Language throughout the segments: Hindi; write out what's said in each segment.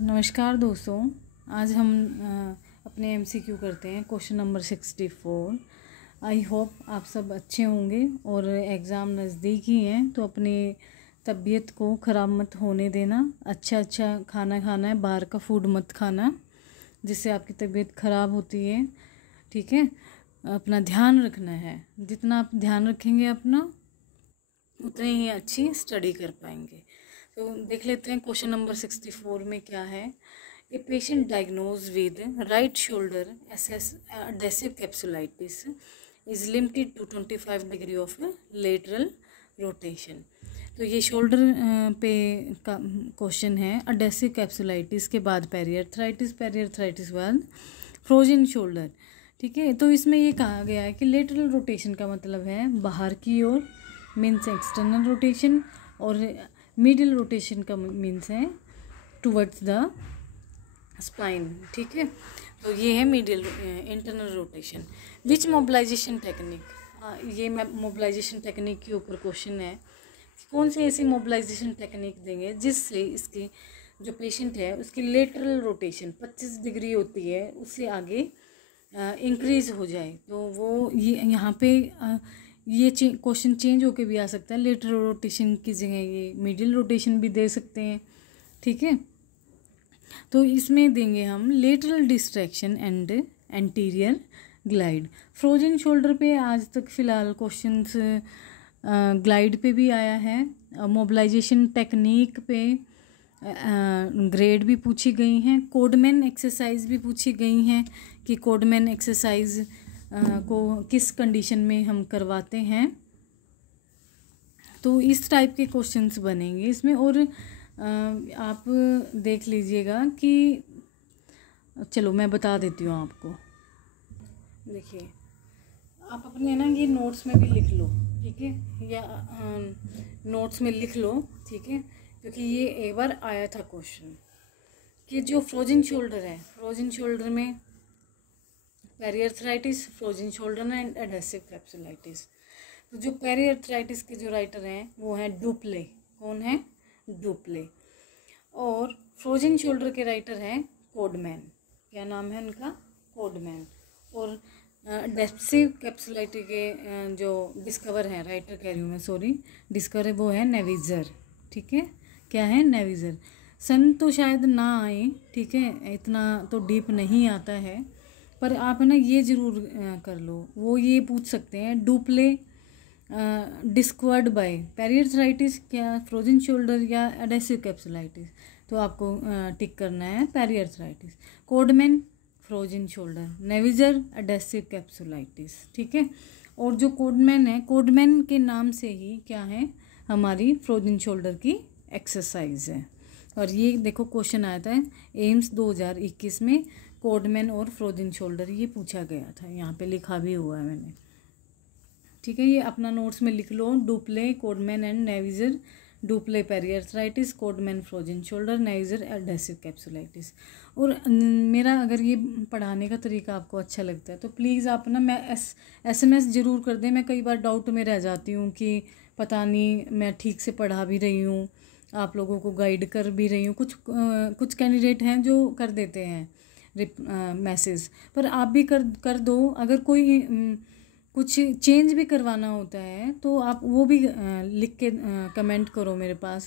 नमस्कार दोस्तों। आज हम अपने एमसीक्यू करते हैं क्वेश्चन नंबर 64। आई होप आप सब अच्छे होंगे और एग्ज़ाम नज़दीक ही हैं, तो अपनी तबीयत को ख़राब मत होने देना। अच्छा खाना खाना है, बाहर का फूड मत खाना जिससे आपकी तबीयत ख़राब होती है। ठीक है, अपना ध्यान रखना है। जितना आप ध्यान रखेंगे अपना, उतनी ही अच्छी स्टडी कर पाएंगे। तो देख लेते हैं क्वेश्चन नंबर 64 में क्या है। A patient diagnose with right shoulder adhesive capsulitis is limited to 25 degree of lateral rotation. तो ये शोल्डर पे का क्वेश्चन है। एडेसिव कैप्सुलाइटिस के बाद पेरियर्थराइटिस बाद फ्रोजन शोल्डर। ठीक है, तो इसमें ये कहा गया है कि लेटरल रोटेशन का मतलब है बाहर की ओर, मीन्स एक्सटर्नल रोटेशन, और मिडिल रोटेशन का मीन्स है टुवर्ड्स द स्पाइन। ठीक है, तो ये है मिडिल इंटरनल रोटेशन। विच मोबिलाइजेशन टेक्निक, ये मोबिलाइजेशन टेक्निक के ऊपर क्वेश्चन है। कौन सी ऐसी मोबिलाइजेशन टेक्निक देंगे जिससे इसकी जो पेशेंट है उसकी लेटरल रोटेशन 25 डिग्री होती है, उससे आगे इंक्रीज़ हो जाए। तो वो ये यहाँ पे ये क्वेश्चन चेंज होके भी आ सकता है। लेटरल रोटेशन की जगह ये मिडिल रोटेशन भी दे सकते हैं। ठीक है, तो इसमें देंगे हम lateral distraction and anterior glide. Frozen shoulder पे आज तक फ़िलहाल क्वेश्चंस ग्लाइड पे भी आया है। मोबिलाइजेशन टेक्निक पे ग्रेड भी पूछी गई हैं। कोडमैन एक्सरसाइज भी पूछी गई हैं कि कोडमैन एक्सरसाइज को किस कंडीशन में हम करवाते हैं। तो इस टाइप के क्वेश्चंस बनेंगे इसमें। और आप देख लीजिएगा कि चलो मैं बता देती हूँ आपको। देखिए, आप अपने ना ये नोट्स में भी लिख लो, ठीक है, या नोट्स में लिख लो, ठीक है, क्योंकि ये एक बार आया था क्वेश्चन कि जो फ्रोजन शोल्डर है, फ्रोजन शोल्डर में periarthritis, frozen shoulder and adhesive capsulitis. तो जो पेरियर्थराइटिस के जो राइटर हैं वो हैं डुप्ले। कौन है? डुप्ले। और फ्रोजन शोल्डर के राइटर हैं कोडमैन। क्या नाम है उनका? कोडमैन। और एडेसिव कैप्सुलाइटिस के जो डिस्कवर हैं, राइटर कह रही हूँ मैं, सॉरी, डिस्कवर वो है नेविजर। ठीक है, क्या है? नेविजर। सन तो शायद ना आए, ठीक है, इतना तो डीप नहीं आता है, पर आप ना ये ज़रूर कर लो। वो ये पूछ सकते हैं डुप्ले डिस्कवर्ड बाय पेरियर्थराइटिस, क्या फ्रोजन शोल्डर या एडेसिव कैप्सुलाइटिस। तो आपको टिक करना है पेरियर्थराइटिस। Codman frozen shoulder, Neviaser adhesive capsulitis. ठीक है, और जो कोडमैन है, कोडमैन के नाम से ही क्या है, हमारी फ्रोजन शोल्डर की एक्सरसाइज है। और ये देखो क्वेश्चन आया था एम्स 2021 में, कोडमैन और फ्रोजन शोल्डर ये पूछा गया था। यहाँ पे लिखा भी हुआ है मैंने। ठीक है, ये अपना नोट्स में लिख लो। Duplay, Codman and Neviaser. Duplay periarthritis, Codman frozen shoulder, Neviaser adhesive capsulitis. और मेरा अगर ये पढ़ाने का तरीका आपको अच्छा लगता है तो प्लीज़ आप ना मैं SMS ज़रूर कर दें। मैं कई बार डाउट में रह जाती हूँ कि पता नहीं मैं ठीक से पढ़ा भी रही हूँ, आप लोगों को गाइड कर भी रही हूँ। कुछ कैंडिडेट हैं जो कर देते हैं मैसेज, पर आप भी कर दो। अगर कोई कुछ चेंज भी करवाना होता है तो आप वो भी लिख के कमेंट करो मेरे पास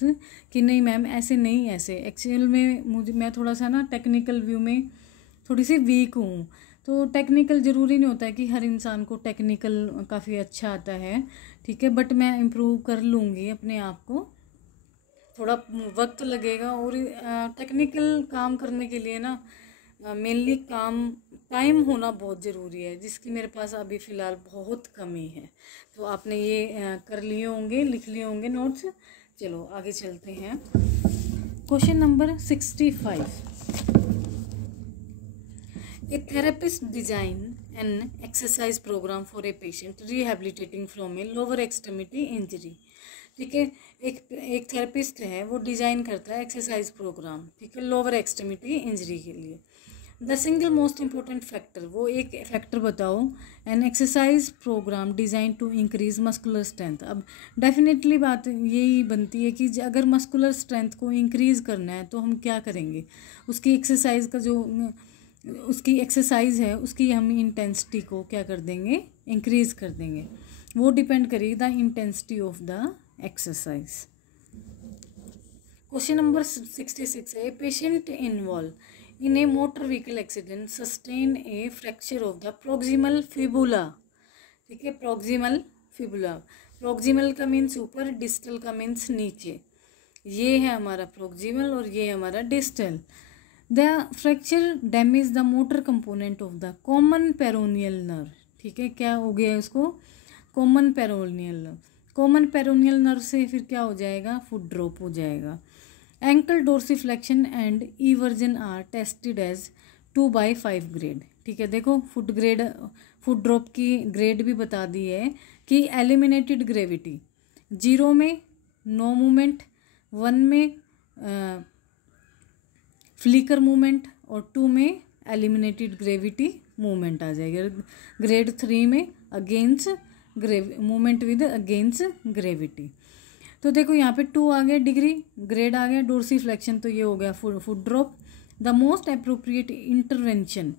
कि नहीं मैम ऐसे नहीं, ऐसे। एक्चुअल में मैं थोड़ा सा ना टेक्निकल व्यू में थोड़ी सी वीक हूँ। तो टेक्निकल ज़रूरी नहीं होता है कि हर इंसान को टेक्निकल काफ़ी अच्छा आता है, ठीक है, बट मैं इम्प्रूव कर लूँगी अपने आप को। थोड़ा वक्त लगेगा, और टेक्निकल काम करने के लिए ना मेनली टाइम होना बहुत ज़रूरी है, जिसकी मेरे पास अभी फ़िलहाल बहुत कमी है। तो आपने ये कर लिए होंगे, लिख लिए होंगे नोट्स। चलो आगे चलते हैं। Question number 65। A therapist design an exercise programme for a patient rehabilitating from a lower extremity injury. ठीक है, एक थेरेपिस्ट है, वो डिज़ाइन करता है एक्सरसाइज प्रोग्राम, ठीक है, लोअर एक्सट्रीमिटी इंजरी के लिए। The single most important factor, वो एक फैक्टर बताओ। An exercise program design to increase muscular strength. अब डेफिनेटली बात यही बनती है कि अगर मस्कुलर स्ट्रेंथ को इंक्रीज करना है तो हम क्या करेंगे, उसकी एक्सरसाइज का जो उसकी एक्सरसाइज है उसकी हम इंटेंसिटी को क्या कर देंगे, इंक्रीज कर देंगे। वो डिपेंड करेगी the intensity of the exercise. Question number 66 है, a patient involve in A motor vehicle accident sustain A fracture of the proximal fibula. ठीक है, प्रोक्सिमल फिबुला, प्रोक्सिमल का मीन्स ऊपर, डिस्टल का मीन्स नीचे। ये है हमारा प्रोक्सिमल और ये हमारा distal. The fracture damage the motor component of the common peroneal nerve. ठीक है, क्या हो गया उसको, common peroneal nerve. Common peroneal nerve से फिर क्या हो जाएगा, फुट ड्रॉप हो जाएगा। Ankle dorsiflexion and eversion are tested as 2/5 grade. ठीक है, देखो फुट ग्रेड, फुट ड्रॉप की ग्रेड भी बता दी है कि एलिमिनेटेड ग्रेविटी 0 में नो मूवमेंट, 1 में फ्लिकर मूवमेंट और 2 में एलिमिनेटेड ग्रेविटी मूवमेंट आ जाएगा। ग्रेड 3 में against movement with against gravity. तो देखो यहाँ पे 2 आ गया डिग्री, ग्रेड आ गया, डोर्सिफ्लेक्शन तो ये हो गया foot drop. The most appropriate intervention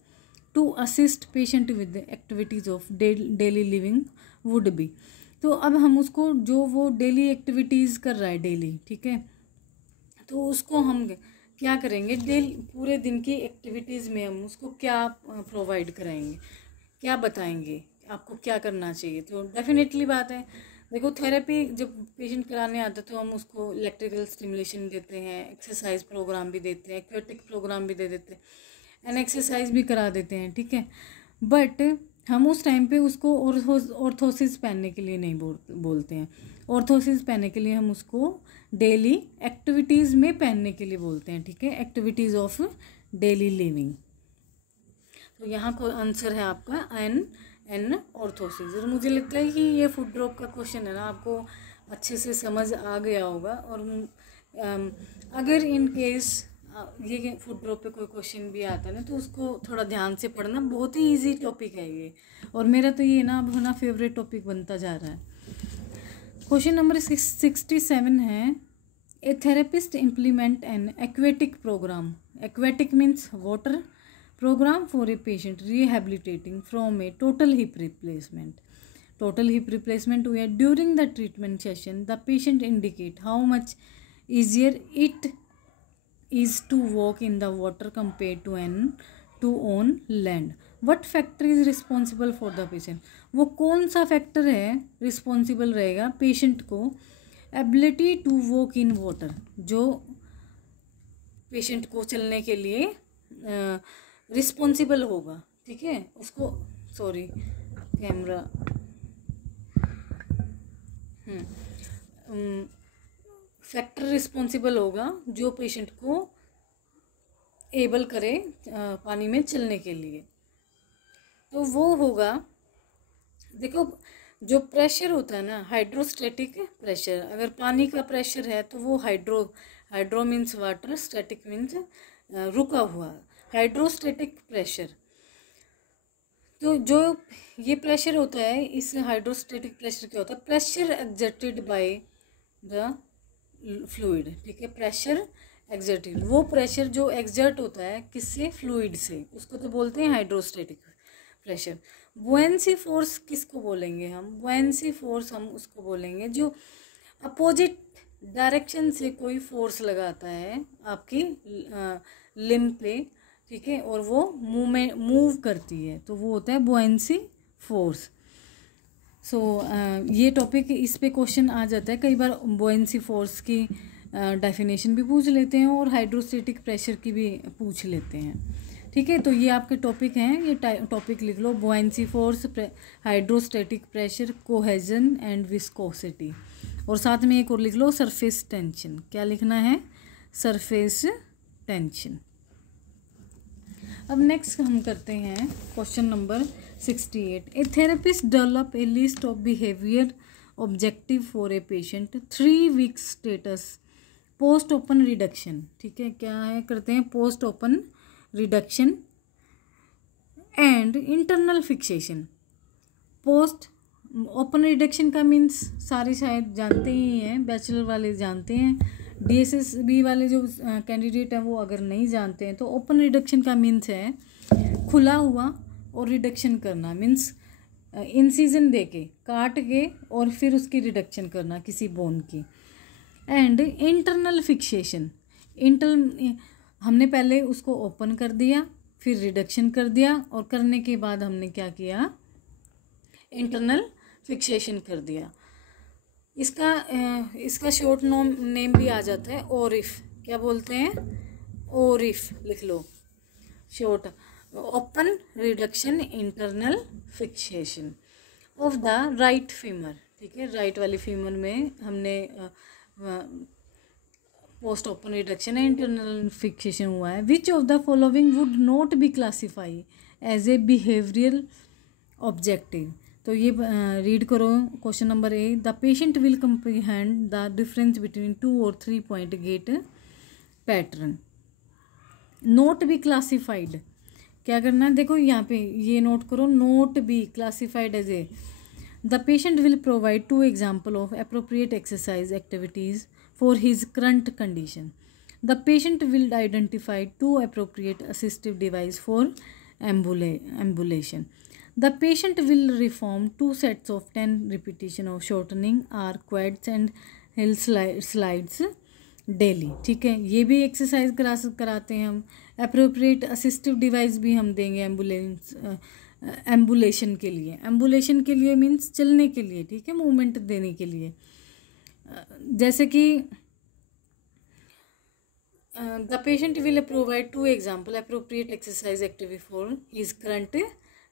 to assist patient with activities of daily living would be. तो अब हम उसको, जो वो डेली एक्टिविटीज़ कर रहा है डेली, ठीक है, तो उसको हम क्या करेंगे, डेली पूरे दिन की एक्टिविटीज़ में हम उसको क्या प्रोवाइड कराएंगे, क्या बताएंगे आपको क्या करना चाहिए। तो डेफिनेटली बात है, देखो थेरेपी जब पेशेंट कराने आता है तो हम उसको इलेक्ट्रिकल स्टिमुलेशन देते हैं, एक्सरसाइज प्रोग्राम भी देते हैं, एक्वेटिक प्रोग्राम भी दे देते हैं, एंड एक्सरसाइज भी करा देते हैं। ठीक है, बट हम उस टाइम पे उसको ऑर्थोसिस पहनने के लिए नहीं बोलते हैं। ऑर्थोसिस पहनने के लिए हम उसको डेली एक्टिविटीज़ में पहनने के लिए बोलते हैं। ठीक है, एक्टिविटीज़ ऑफ डेली लिविंग। तो यहाँ को आंसर है आपका एन ऑर्थोसिस। और मुझे लगता है कि ये फुट ड्रॉप का क्वेश्चन है ना, आपको अच्छे से समझ आ गया होगा। और अगर इन केस ये फुट ड्रॉप पे कोई क्वेश्चन भी आता है ना, तो उसको थोड़ा ध्यान से पढ़ना, बहुत ही इजी टॉपिक है ये। और मेरा तो ये ना अब ना फेवरेट टॉपिक बनता जा रहा है। क्वेश्चन नंबर 67 है, a therapist implement an aquatic programme. Aquatic means water program for a patient rehabilitating from a total hip replacement. Total hip replacement where during the treatment session the patient indicate how much easier it is to walk in the water compared to on land. What factor is responsible for the patient? वो कौन सा फैक्टर है रिस्पॉन्सिबल रहेगा पेशेंट को ability to walk in water, जो पेशेंट को चलने के लिए रिस्पॉन्सिबल होगा। ठीक है, उसको सॉरी कैमरा फैक्टर रिस्पॉन्सिबल होगा जो पेशेंट को एबल करे पानी में चलने के लिए। तो वो होगा, देखो जो प्रेशर होता है ना, हाइड्रोस्टैटिक प्रेशर। अगर पानी का प्रेशर है तो वो hydro means water, static means रुका हुआ, हाइड्रोस्टैटिक प्रेशर। तो जो ये प्रेशर होता है, इस हाइड्रोस्टैटिक प्रेशर क्या होता है, pressure exerted by the fluid. ठीक है, प्रेशर एक्सर्टेड, वो प्रेशर जो एक्सर्ट होता है किससे, फ्लूइड से, उसको तो बोलते हैं हाइड्रोस्टैटिक प्रेशर। बुएंसी फोर्स किसको बोलेंगे हम, बुएंसी फोर्स हम उसको बोलेंगे जो अपोजिट डायरेक्शन से कोई फोर्स लगाता है आपकी लिम्ब पे। ठीक है, और वो मूव करती है, तो वो होता है बुएंसी फोर्स। सो ये टॉपिक, इस पे क्वेश्चन आ जाता है कई बार। बुएंसी फोर्स की डेफिनेशन भी पूछ लेते हैं और हाइड्रोस्टैटिक प्रेशर की भी पूछ लेते हैं। ठीक है, तो ये आपके टॉपिक हैं, ये टॉपिक लिख लो, buoyancy force, hydrostatic pressure, cohesion and viscosity. और साथ में एक और लिख लो, सरफेस टेंशन। क्या लिखना है, सरफेस टेंशन। अब नेक्स्ट हम करते हैं question number 68। A therapist develop a list of behaviour objective for a patient 3 weeks status post open reduction. ठीक है, क्या है करते हैं, post open reduction and internal fixation. Post open reduction का मीन्स सारे शायद जानते ही हैं, बैचलर वाले जानते हैं, DSSB वाले जो कैंडिडेट हैं वो अगर नहीं जानते हैं तो ओपन रिडक्शन का मीन्स है खुला हुआ और रिडक्शन करना, मीन्स इंसिजन दे के काट के और फिर उसकी रिडक्शन करना किसी बोन की। एंड इंटरनल फिक्सेशन, हमने पहले उसको ओपन कर दिया, फिर रिडक्शन कर दिया, और करने के बाद हमने क्या किया, इंटरनल फिक्सेशन कर दिया। इसका शॉर्ट नेम भी आ जाता है ओरिफ। क्या बोलते हैं, ओरिफ लिख लो short, open reduction internal fixation of the right femur. ठीक है, राइट वाली फीमर में हमने पोस्ट ओपन रिडक्शन है, इंटरनल फिक्सेशन हुआ है। Which of the following would not be classify as a behavioural objective. तो ये रीड करो question number A. The patient will comprehend the difference between 2 और 3 point gait pattern. Not be classified, क्या करना है, देखो यहाँ पे ये नोट करो, note be classified as a the patient will provide 2 example of appropriate exercise activities for his current condition. The patient will identify 2 appropriate assistive device for ambulation. The patient will perform 2 sets of 10 repetition of shortening or quads and hill slides daily। ठीक है, ये भी एक्सरसाइज कराते हैं हम। अप्रोप्रिएट असिस्टिव डिवाइस भी हम देंगे एम्बुलेशन के लिए। एम्बुलेशन के लिए मीन्स चलने के लिए, ठीक है, मूवमेंट देने के लिए। जैसे कि the patient will provide 2 example appropriate exercise activity for his current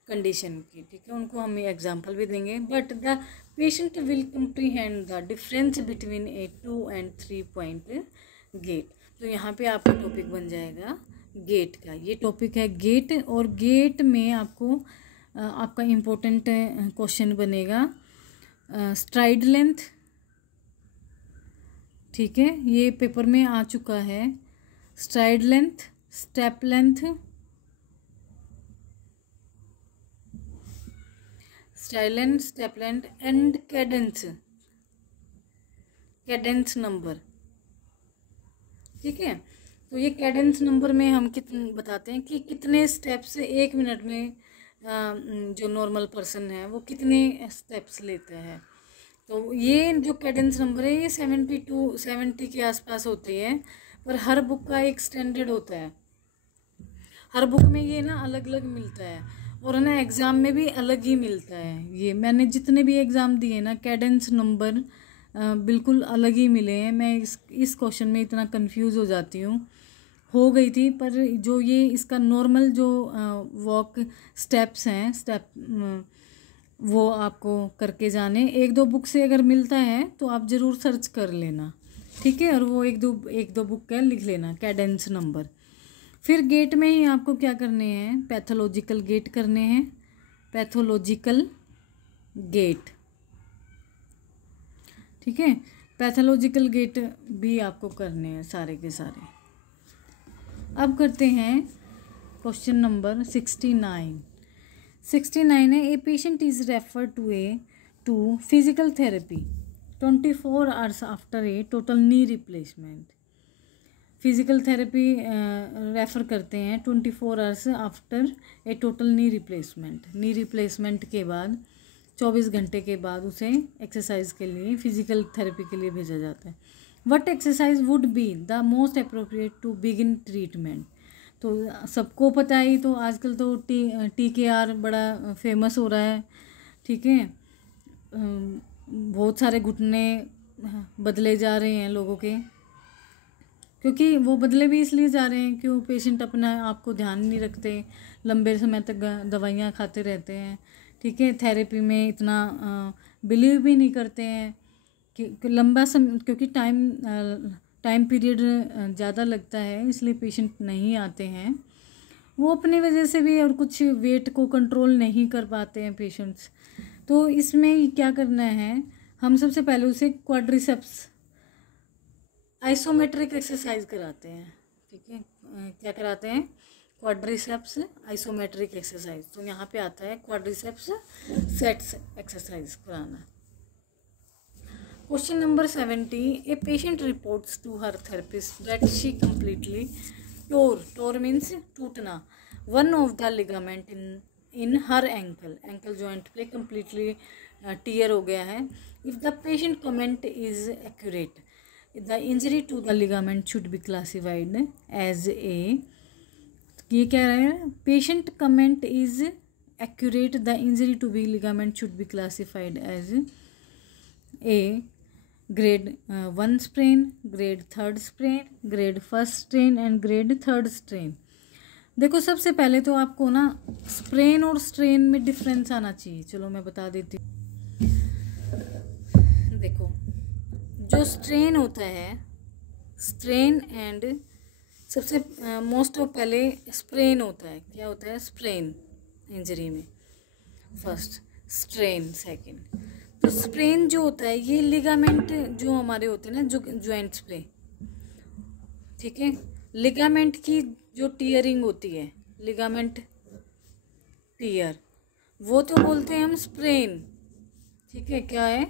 condition की। ठीक है, उनको हम एग्जाम्पल भी देंगे। But the patient will comprehend the difference between a 2 and 3 point gait. तो यहाँ पे आपका टॉपिक बन जाएगा गेट का। ये टॉपिक है गेट, और गेट में आपको आपका इम्पोर्टेंट क्वेश्चन बनेगा स्ट्राइड लेंथ। ठीक है, ये पेपर में आ चुका है। STRIDE length, step length, step length and Cadence, Cadence number. ठीक है, तो ये कैडेंस नंबर में हम बताते हैं कि कितने स्टेप्स 1 मिनट में जो नॉर्मल पर्सन है वो कितने स्टेप्स लेते हैं। तो ये जो कैडेंस नंबर है ये 70 के आसपास होती है, पर हर बुक का एक स्टैंडर्ड होता है। हर बुक में ये ना अलग अलग मिलता है, और ना एग्ज़ाम में भी अलग ही मिलता है। ये मैंने जितने भी एग्ज़ाम दिए ना कैडेंस नंबर बिल्कुल अलग ही मिले हैं। मैं इस क्वेश्चन में इतना कंफ्यूज हो जाती हूँ, हो गई थी। पर जो ये इसका नॉर्मल जो वॉक स्टेप्स हैं वो आपको करके जाने। 1-2 बुक से अगर मिलता है तो आप ज़रूर सर्च कर लेना, ठीक है, और वो एक दो बुक का लिख लेना कैडेंस नंबर। फिर गेट में ही आपको क्या करने हैं, पैथोलॉजिकल गेट करने हैं, पैथोलॉजिकल गेट। ठीक है, पैथोलॉजिकल गेट भी आपको करने हैं सारे के सारे। अब करते हैं क्वेश्चन नंबर 69 है। A patient is refer to physical therapy 24 hours after a total knee replacement. Physical therapy refer करते हैं 24 hours after a total knee replacement. Knee replacement के बाद 24 घंटे के बाद उसे एक्सरसाइज के लिए, फिजिकल थेरेपी के लिए भेजा जाता है। What exercise would be the most appropriate to begin treatment. तो सबको पता है, तो आजकल तो TKR बड़ा फेमस हो रहा है। ठीक है, बहुत सारे घुटने बदले जा रहे हैं लोगों के, क्योंकि वो बदले भी इसलिए जा रहे हैं क्यों पेशेंट अपना आप को ध्यान नहीं रखते, लंबे समय तक दवाइयाँ खाते रहते हैं। ठीक है, थेरेपी में इतना बिलीव भी नहीं करते हैं कि लंबा समय, क्योंकि टाइम पीरियड ज़्यादा लगता है, इसलिए पेशेंट नहीं आते हैं। वो अपनी वजह से भी, और कुछ वेट को कंट्रोल नहीं कर पाते हैं पेशेंट्स। तो इसमें क्या करना है, हम सबसे पहले उसे क्वाड्रिसेप्स आइसोमेट्रिक एक्सरसाइज कराते हैं। ठीक है, क्या कराते हैं, क्वाड्रिसेप्स आइसोमेट्रिक एक्सरसाइज, तो यहाँ पे आता है क्वाड्रिसेप्स सेट्स एक्सरसाइज कराना। Question number 70, a patient reports to her therapist that she completely tore means टूटना, one of the ligament in her ankle joint पे कम्प्लीटली टीयर हो गया है। If the patient comment is accurate the injury to the ligament should be classified as a, ये कह रहे हैं patient comment is accurate the injury to be ligament should be classified as A grade 1 sprain, grade 3 sprain, grade 1 strain and grade 3 strain. देखो सबसे पहले तो आपको ना स्प्रेन और स्ट्रेन में डिफरेंस आना चाहिए। चलो मैं बता देती हूँ। देखो जो स्ट्रेन होता है, स्ट्रेन एंड सबसे मोस्ट ऑफ पहले स्प्रेन होता है। क्या होता है? स्प्रेन इंजरी में फर्स्ट, स्ट्रेन सेकंड। तो स्प्रेन जो होता है ये लिगामेंट जो हमारे होते हैं ना जो जॉइंट्स पे, ठीक है, लिगामेंट की जो टीयरिंग होती है, लिगामेंट टीयर, वो तो बोलते हैं हम स्प्रेन, ठीक है। क्या है?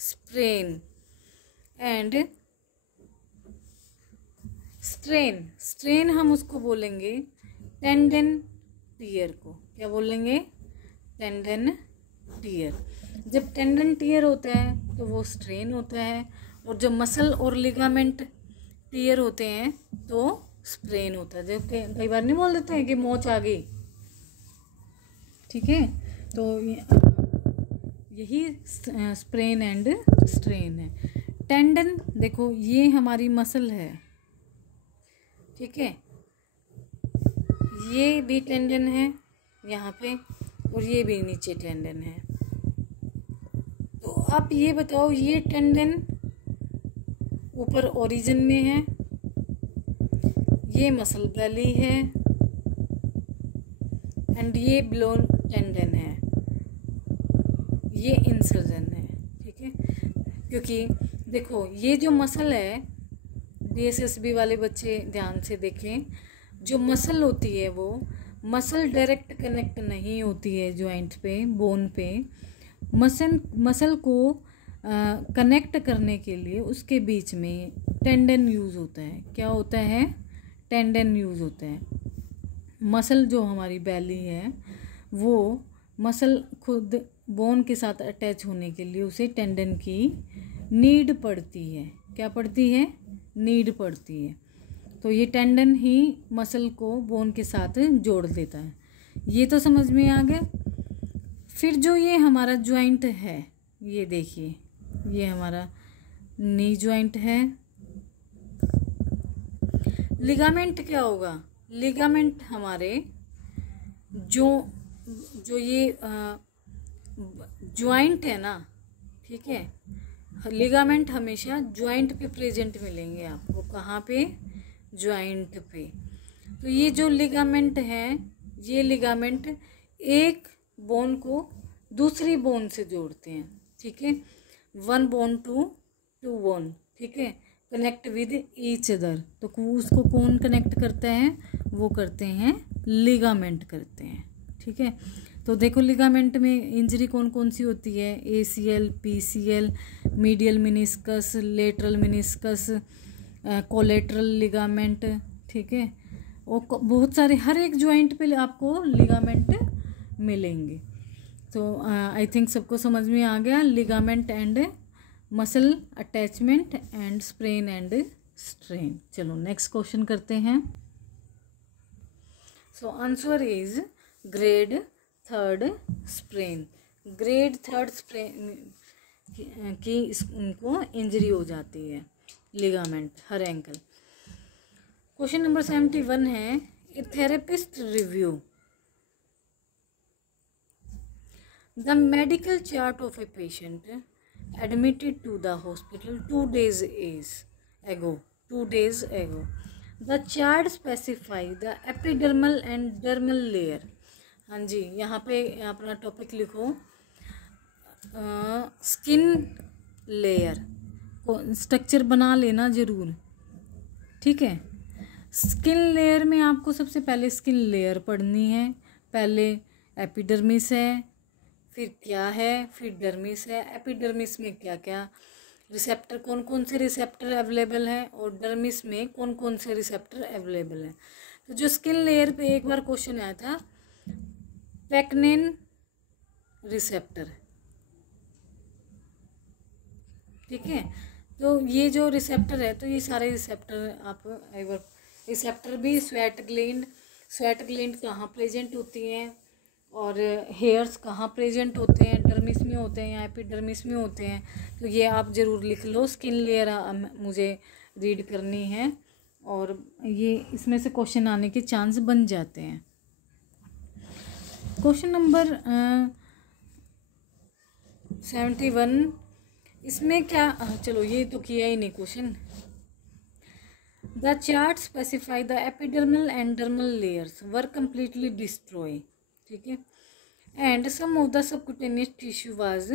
स्प्रेन। एंड स्ट्रेन हम उसको बोलेंगे टेंडन टीयर को। क्या बोलेंगे? Tendon tear. जब टेंडन टीयर होता है तो वो स्ट्रेन होता है, और जब मसल और लिगामेंट टीयर होते हैं तो स्प्रेन होता है। जब कई बार नहीं बोल देते हैं कि मोच आ गई, ठीक है, तो यही स्प्रेन एंड स्ट्रेन है। टेंडन देखो ये हमारी मसल है, ठीक है, ये भी टेंडन है यहाँ पे, और ये भी नीचे टेंडन है। तो आप ये बताओ, ये टेंडन ऊपर ओरिजिन में है, ये मसल बेली है, एंड ये बिलो टेंडन है, ये इंसर्जन है, ठीक है। क्योंकि देखो ये जो मसल है, DSSB वाले बच्चे ध्यान से देखें, जो मसल होती है वो मसल डायरेक्ट कनेक्ट नहीं होती है जॉइंट पे, बोन पे। मसल को कनेक्ट करने के लिए उसके बीच में टेंडन यूज़ होता है। क्या होता है? टेंडन यूज़ होता है। मसल जो हमारी बैली है वो मसल खुद बोन के साथ अटैच होने के लिए उसे टेंडन की नीड पड़ती है। क्या पड़ती है? नीड पड़ती है। तो ये टेंडन ही मसल को बोन के साथ जोड़ देता है। ये तो समझ में आ गया। फिर जो ये हमारा जॉइंट है, ये देखिए, ये हमारा नी जॉइंट है। लिगामेंट क्या होगा? लिगामेंट हमारे जो ये जॉइंट है ना, ठीक है, लिगामेंट हमेशा जॉइंट पे प्रेजेंट मिलेंगे आपको। कहाँ पे? जॉइंट पे। तो ये जो लिगामेंट है, ये लिगामेंट एक बोन को दूसरी बोन से जोड़ते हैं, ठीक है, वन बोन टू बोन, ठीक है, कनेक्ट विद ईच अदर। तो उसको कौन कनेक्ट करता है? वो करते हैं लिगामेंट करते हैं, ठीक है। तो देखो लिगामेंट में इंजरी कौन कौन सी होती है? ACL, PCL, medial meniscus, lateral meniscus, collateral ligament, ठीक है, और बहुत सारे, हर एक जॉइंट पे आपको लिगामेंट मिलेंगे। तो आई थिंक सबको समझ में आ गया, ligament and muscle attachment and sprain and strain. चलो नेक्स्ट क्वेश्चन करते हैं। So answer is grade 3 sprain. Grade 3 sprain की उनको इंजरी हो जाती है, ligament her ankle. Question number 71 है, a therapist review the medical chart of a patient admitted to the hospital 2 days ago. The chart specify the epidermal and dermal layer. हाँ जी, यहाँ पे अपना टॉपिक लिखो, स्किन लेयर को स्ट्रक्चर बना लेना ज़रूर, ठीक है। स्किन लेयर में आपको सबसे पहले स्किन लेयर पढ़नी है। पहले एपिडर्मिस है, फिर क्या है, फिर डर्मिस है। एपिडर्मिस में क्या क्या रिसेप्टर, कौन कौन से रिसेप्टर अवेलेबल है, और डर्मिस में कौन कौन से रिसेप्टर अवेलेबल है। तो जो स्किन लेयर पे एक बार क्वेश्चन आया था, पेक्निन रिसेप्टर, ठीक है। तो ये जो रिसेप्टर है, तो ये सारे रिसेप्टर आप एक बार, रिसेप्टर भी स्वेट ग्लैंड कहाँ प्रेजेंट होती हैं, और हेयर्स कहाँ प्रेजेंट होते हैं, डर्मिस में होते हैं या एपिडर्मिस में होते हैं। तो ये आप ज़रूर लिख लो, स्किन लेयर मुझे रीड करनी है, और ये इसमें से क्वेश्चन आने के चांस बन जाते हैं। क्वेश्चन नंबर 71, इसमें क्या, चलो ये तो किया ही नहीं question. The chart specify the epidermal and dermal layers were completely destroy, ठीक है, and some of the subcutaneous tissue was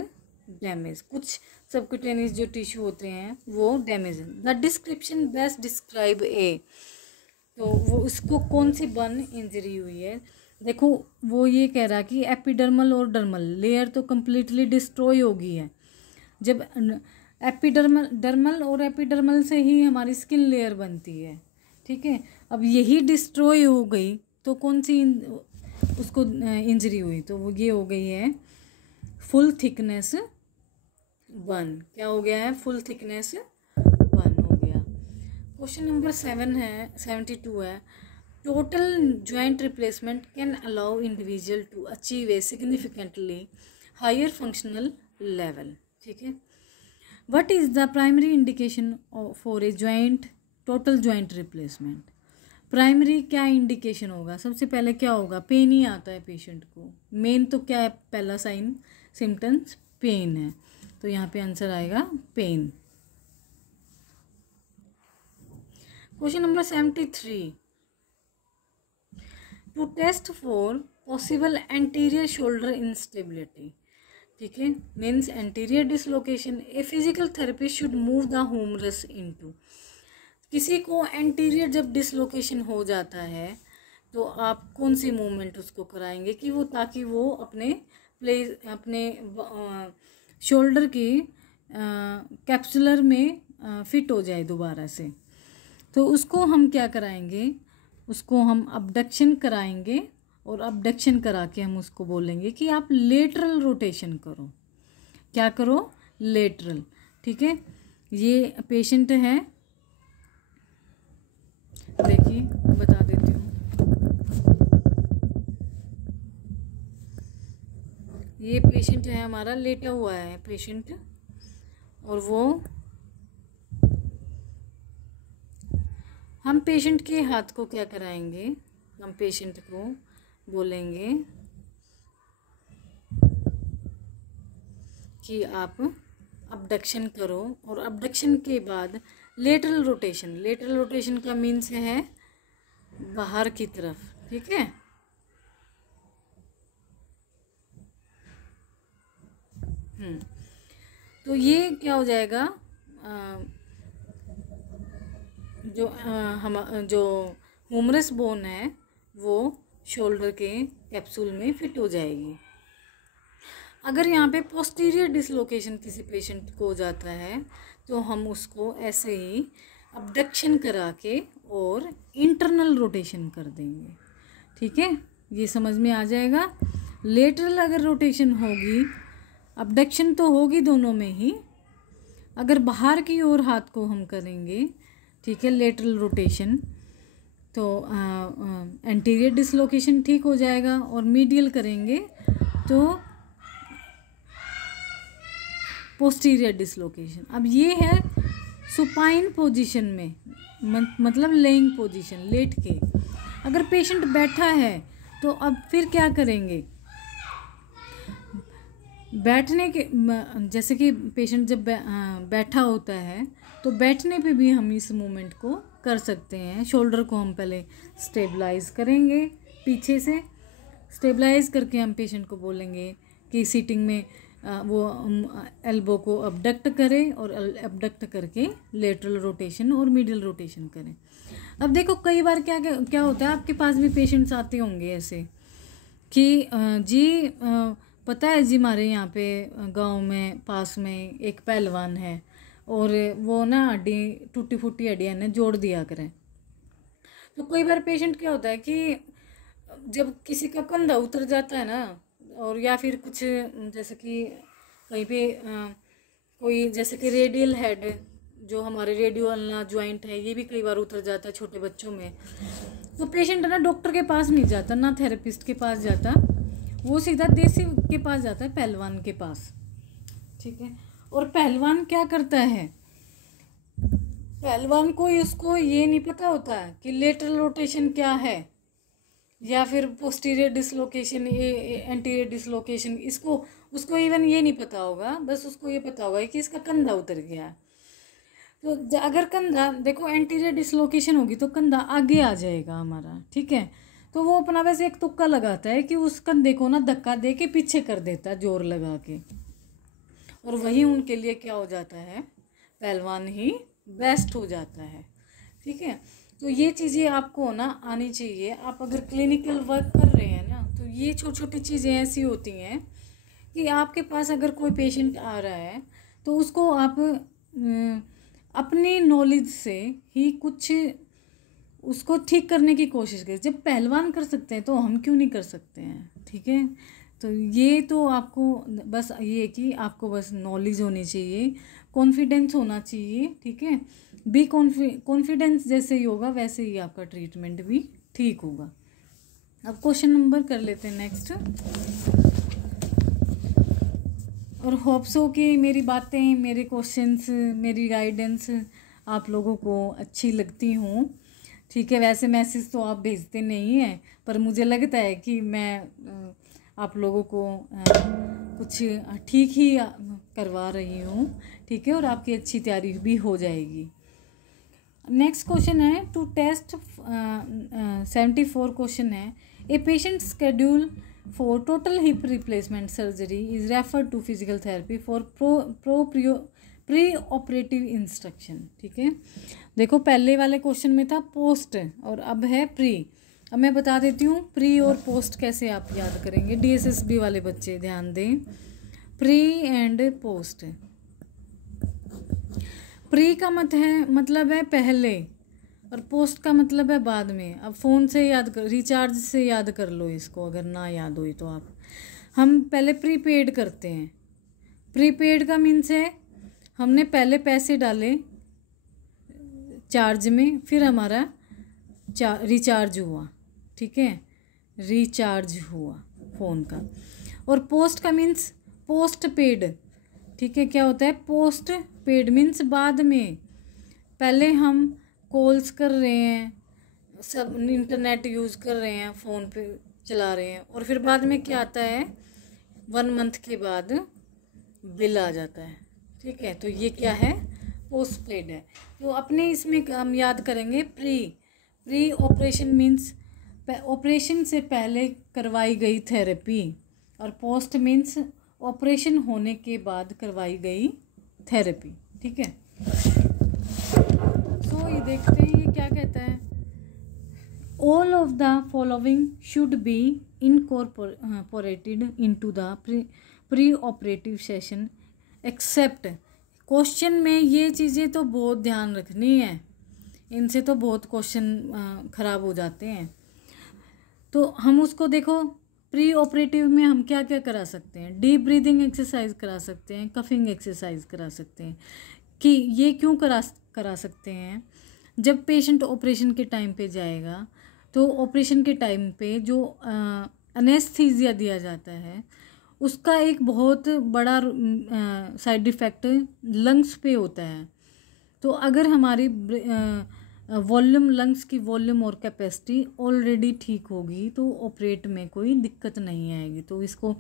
damage. कुछ सबक्यूटेनियस जो टिश्यू होते हैं वो डैमेज है। The description best describe a, तो वो उसको कौन सी बर्न इंजरी हुई है। देखो वो ये कह रहा कि एपिडर्मल और डर्मल लेयर तो कम्प्लीटली डिस्ट्रॉय हो गई है। जब डर्मल और एपिडर्मल से ही हमारी स्किन लेयर बनती है, ठीक है। अब यही डिस्ट्रॉय हो गई तो कौन सी उसको इंजरी हुई, तो वो ये हो गई है फुल थिकनेस बर्न। क्या हो गया है, फुल थिकनेस बर्न हो गया। क्वेश्चन नंबर 72 है, total joint replacement can allow individual to achieve a significantly higher functional level, ठीक है। What is the primary indication for a joint total joint replacement. Primary क्या इंडिकेशन होगा, सबसे पहले क्या होगा, पेन ही आता है पेशेंट को। मेन तो क्या है, पहला साइन सिम्टम्स पेन है, तो यहाँ पे आंसर आएगा pain. Question number 73, to test for possible anterior shoulder instability, ठीक है, means anterior dislocation, a physical therapist should move the humerus into. किसी को एंटीरियर जब डिसलोकेशन हो जाता है तो आप कौन सी मूवमेंट उसको कराएंगे कि वो, ताकि वो अपने शोल्डर की कैप्सुलर में फिट हो जाए दोबारा से। तो उसको हम क्या कराएंगे, उसको हम अबडक्शन कराएंगे, और अबडक्शन करा के हम उसको बोलेंगे कि आप लेटरल रोटेशन करो। क्या करो, लेटरल, ठीक है। ये पेशेंट है, देखिए बता देती हूँ, ये पेशेंट है हमारा, लेटा हुआ है पेशेंट, और वो हम पेशेंट के हाथ को क्या कराएंगे, हम पेशेंट को बोलेंगे कि आप अबडक्शन करो, और अबडक्शन के बाद लेटरल रोटेशन का मीन्स है बाहर की तरफ, ठीक है। तो ये क्या हो जाएगा, जो ह्यूमरस बोन है वो शोल्डर के कैप्सूल में फिट हो जाएगी। अगर यहाँ पे पोस्टीरियर डिसलोकेशन किसी पेशेंट को हो जाता है तो हम उसको ऐसे ही अबडक्शन करा के और इंटरनल रोटेशन कर देंगे, ठीक है। ये समझ में आ जाएगा। लेटरल अगर रोटेशन होगी, अबडक्शन तो होगी दोनों में ही, अगर बाहर की ओर हाथ को हम करेंगे, ठीक है, लेटरल रोटेशन, तो एंटीरियर डिसलोकेशन ठीक हो जाएगा, और मीडियल करेंगे तो पोस्टीरियर डिसलोकेशन। अब ये है सुपाइन पोजीशन में, मतलब लेइंग पोजीशन, लेट के। अगर पेशेंट बैठा है तो अब फिर क्या करेंगे, बैठने के, जैसे कि पेशेंट जब बैठा होता है तो बैठने पे भी हम इस मूवमेंट को कर सकते हैं। शोल्डर को हम पहले स्टेबलाइज करेंगे, पीछे से स्टेबलाइज करके हम पेशेंट को बोलेंगे कि सीटिंग में वो एल्बो को अबडक्ट करें और अबडक्ट करके लेटरल रोटेशन और मिडिल रोटेशन करें। अब देखो कई बार क्या क्या होता है, आपके पास भी पेशेंट्स आते होंगे ऐसे कि जी पता है जी हमारे यहाँ पे गांव में पास में एक पहलवान है और वो ना हड्डी टूटी फूटी हड्डियाँ ने जोड़ दिया करें। तो कई बार पेशेंट क्या होता है कि जब किसी का कंधा उतर जाता है ना, और या फिर कुछ जैसे कि कहीं पे कोई जैसे कि रेडियल हेड जो हमारे रेडियो अल्ना ज्वाइंट है ये भी कई बार उतर जाता है छोटे बच्चों में, तो पेशेंट है ना डॉक्टर के पास नहीं जाता, ना थेरेपिस्ट के पास जाता, वो सीधा देसी के पास जाता है, पहलवान के पास। ठीक है, और पहलवान क्या करता है, पहलवान को उसको ये नहीं पता होता है कि लेटरल रोटेशन क्या है या फिर पोस्टीरियर डिसलोकेशन, एंटीरियर डिसलोकेशन, इसको उसको इवन ये नहीं पता होगा, बस उसको ये पता होगा कि इसका कंधा उतर गया है। तो अगर कंधा देखो एंटीरियर डिसलोकेशन होगी तो कंधा आगे आ जाएगा हमारा। ठीक है, तो वो अपना वैसे एक तुक्का लगाता है कि उस कंधे को ना धक्का दे के पीछे कर देता है जोर लगा के, और वही उनके लिए क्या हो जाता है, पहलवान ही बेस्ट हो जाता है। ठीक है, तो ये चीज़ें आपको ना आनी चाहिए। आप अगर क्लिनिकल वर्क कर रहे हैं ना, तो ये छोटी छोटी चीज़ें ऐसी होती हैं कि आपके पास अगर कोई पेशेंट आ रहा है तो उसको आप अपनी नॉलेज से ही कुछ उसको ठीक करने की कोशिश करें। जब पहलवान कर सकते हैं तो हम क्यों नहीं कर सकते हैं। ठीक है, तो ये तो आपको बस ये कि आपको बस नॉलेज होनी चाहिए, कॉन्फिडेंस होना चाहिए। ठीक है, बी कॉन्फिडेंस जैसे ही होगा वैसे ही आपका ट्रीटमेंट भी ठीक होगा। अब क्वेश्चन नंबर कर लेते हैं नेक्स्ट। और होप सो कि मेरी बातें, मेरे क्वेश्चंस, मेरी गाइडेंस आप लोगों को अच्छी लगती हों। ठीक है, वैसे मैसेज तो आप भेजते नहीं हैं, पर मुझे लगता है कि मैं आप लोगों को कुछ ठीक ही करवा रही हूँ। ठीक है, और आपकी अच्छी तैयारी भी हो जाएगी। नेक्स्ट क्वेश्चन है टू टेस्ट 74 क्वेश्चन है, a patient schedule for total hip replacement surgery is referred to physical therapy for pre operative instruction. ठीक है, देखो पहले वाले क्वेश्चन में था पोस्ट और अब है प्री। अब मैं बता देती हूँ प्री और पोस्ट कैसे आप याद करेंगे। DSSB वाले बच्चे ध्यान दें, प्री एंड पोस्ट। प्री का मतलब है पहले, और पोस्ट का मतलब है बाद में। अब फ़ोन से याद कर, रिचार्ज से याद कर लो इसको, अगर ना याद हो तो आप। हम पहले प्रीपेड करते हैं। प्रीपेड का मीन्स है हमने पहले पैसे डाले चार्ज में, फिर हमारा रिचार्ज हुआ। ठीक है, रिचार्ज हुआ फ़ोन का। और पोस्ट का मीन्स पोस्ट पेड। ठीक है, क्या होता है पोस्ट पेड मीन्स बाद में। पहले हम कॉल्स कर रहे हैं, सब इंटरनेट यूज़ कर रहे हैं, फ़ोन पे चला रहे हैं, और फिर बाद में क्या आता है 1 मंथ के बाद बिल आ जाता है। ठीक है, तो ये क्या है पोस्ट पेड है। तो अपने इसमें हम याद करेंगे प्री ऑपरेशन मीन्स ऑपरेशन से पहले करवाई गई थेरेपी, और पोस्ट मीन्स ऑपरेशन होने के बाद करवाई गई थेरेपी। ठीक है, सो ये देखते हैं ये क्या कहता है। All of the following should be incorporated into the pre operative session except. Question में ये चीज़ें तो बहुत ध्यान रखनी है, इनसे तो बहुत क्वेश्चन ख़राब हो जाते हैं। तो हम उसको देखो प्री ऑपरेटिव में हम क्या क्या करा सकते हैं। डीप ब्रीदिंग एक्सरसाइज करा सकते हैं, कफिंग एक्सरसाइज करा सकते हैं। कि ये क्यों करा सकते हैं, जब पेशेंट ऑपरेशन के टाइम पे जाएगा तो ऑपरेशन के टाइम पे जो एनेस्थीसिया दिया जाता है उसका एक बहुत बड़ा साइड इफ़ेक्ट लंग्स पे होता है। तो अगर हमारी वॉल्यूम, लंग्स की वॉल्यूम और कैपेसिटी ऑलरेडी ठीक होगी तो ऑपरेट में कोई दिक्कत नहीं आएगी। तो इसको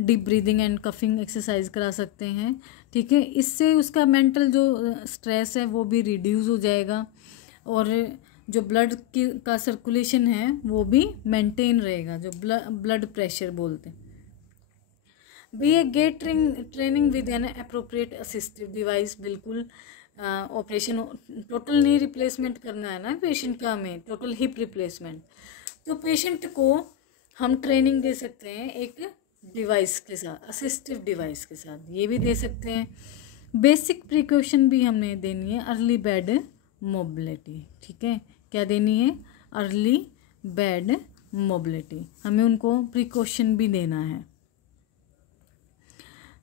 deep breathing and coughing exercise करा सकते हैं। ठीक है, इससे उसका मेंटल जो स्ट्रेस है वो भी रिड्यूस हो जाएगा, और जो ब्लड का सर्कुलेशन है वो भी मेंटेन रहेगा, जो ब्लड प्रेशर बोलते हैं। B a gait training with an appropriate assistive device, बिल्कुल ऑपरेशन टोटल नी रिप्लेसमेंट करना है ना पेशेंट का, हमें टोटल हिप रिप्लेसमेंट, तो पेशेंट को हम ट्रेनिंग दे सकते हैं एक डिवाइस के साथ, असिस्टिव डिवाइस के साथ, ये भी दे सकते हैं। बेसिक प्रिकॉशन भी हमने देनी है, अर्ली बेड मोबिलिटी, ठीक है, क्या देनी है, अर्ली बेड मोबिलिटी, हमें उनको प्रिकॉशन भी देना है।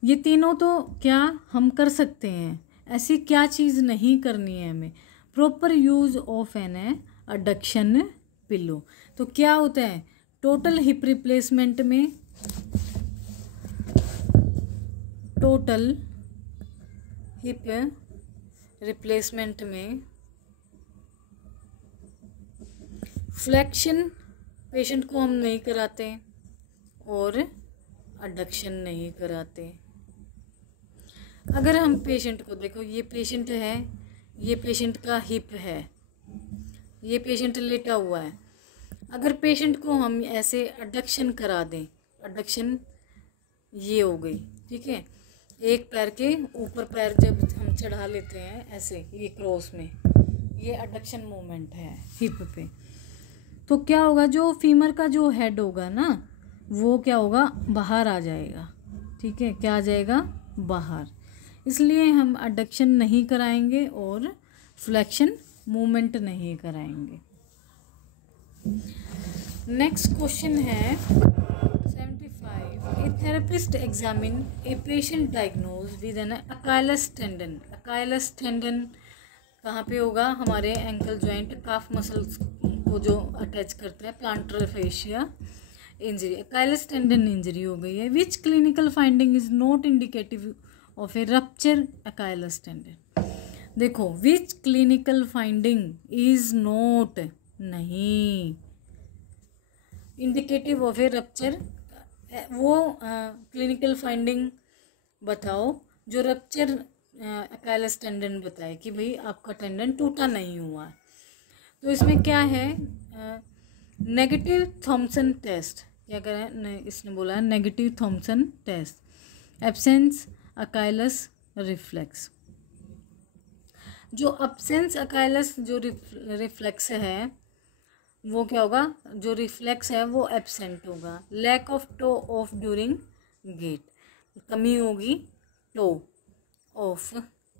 ये तीनों तो क्या हम कर सकते हैं, ऐसी क्या चीज़ नहीं करनी है हमें, proper use of an adduction pillow. तो क्या होता है टोटल हिप रिप्लेसमेंट में, टोटल हिप रिप्लेसमेंट में फ्लेक्शन पेशेंट को हम नहीं कराते और अडक्शन नहीं कराते। अगर हम पेशेंट को देखो, ये पेशेंट है, ये पेशेंट का हिप है, ये पेशेंट लेटा हुआ है, अगर पेशेंट को हम ऐसे अडक्शन करा दें, अडक्शन ये हो गई, ठीक है, एक पैर के ऊपर पैर जब हम चढ़ा लेते हैं ऐसे, ये क्रॉस में, ये अडक्शन मूवमेंट है हिप पे, तो क्या होगा, जो फीमर का जो हेड होगा ना वो क्या होगा, बाहर आ जाएगा, ठीक है, क्या आ जाएगा, बाहर, इसलिए हम अडक्शन नहीं कराएंगे और फ्लेक्शन मूवमेंट नहीं कराएंगे। नेक्स्ट क्वेश्चन है 75, a therapist examine a patient diagnose with an Achilles tendon, Achilles tendon कहाँ पे होगा, हमारे एंकल जॉइंट काफ मसल्स को जो अटैच करता है, plantar fascia injury, Achilles tendon injury हो गई है, which clinical finding is not indicative of a rupture Achilles tendon. देखो, which clinical finding is not, नहीं, इंडिकेटिव ऑफ ए रप्चर, वो क्लिनिकल फाइंडिंग बताओ जो रप्चर अकाइलस टेंडन बताए कि भाई आपका टेंडन टूटा नहीं हुआ। तो इसमें क्या है, नेगेटिव थॉम्सन टेस्ट, क्या करें, इसने बोला है negative Thompson test, absence Achilles reflex, जो अब्सेंस अकाइलस जो रिफ्लेक्स है वो क्या होगा, जो रिफ्लेक्स है वो एब्सेंट होगा, lack of toe off during gait, कमी होगी toe off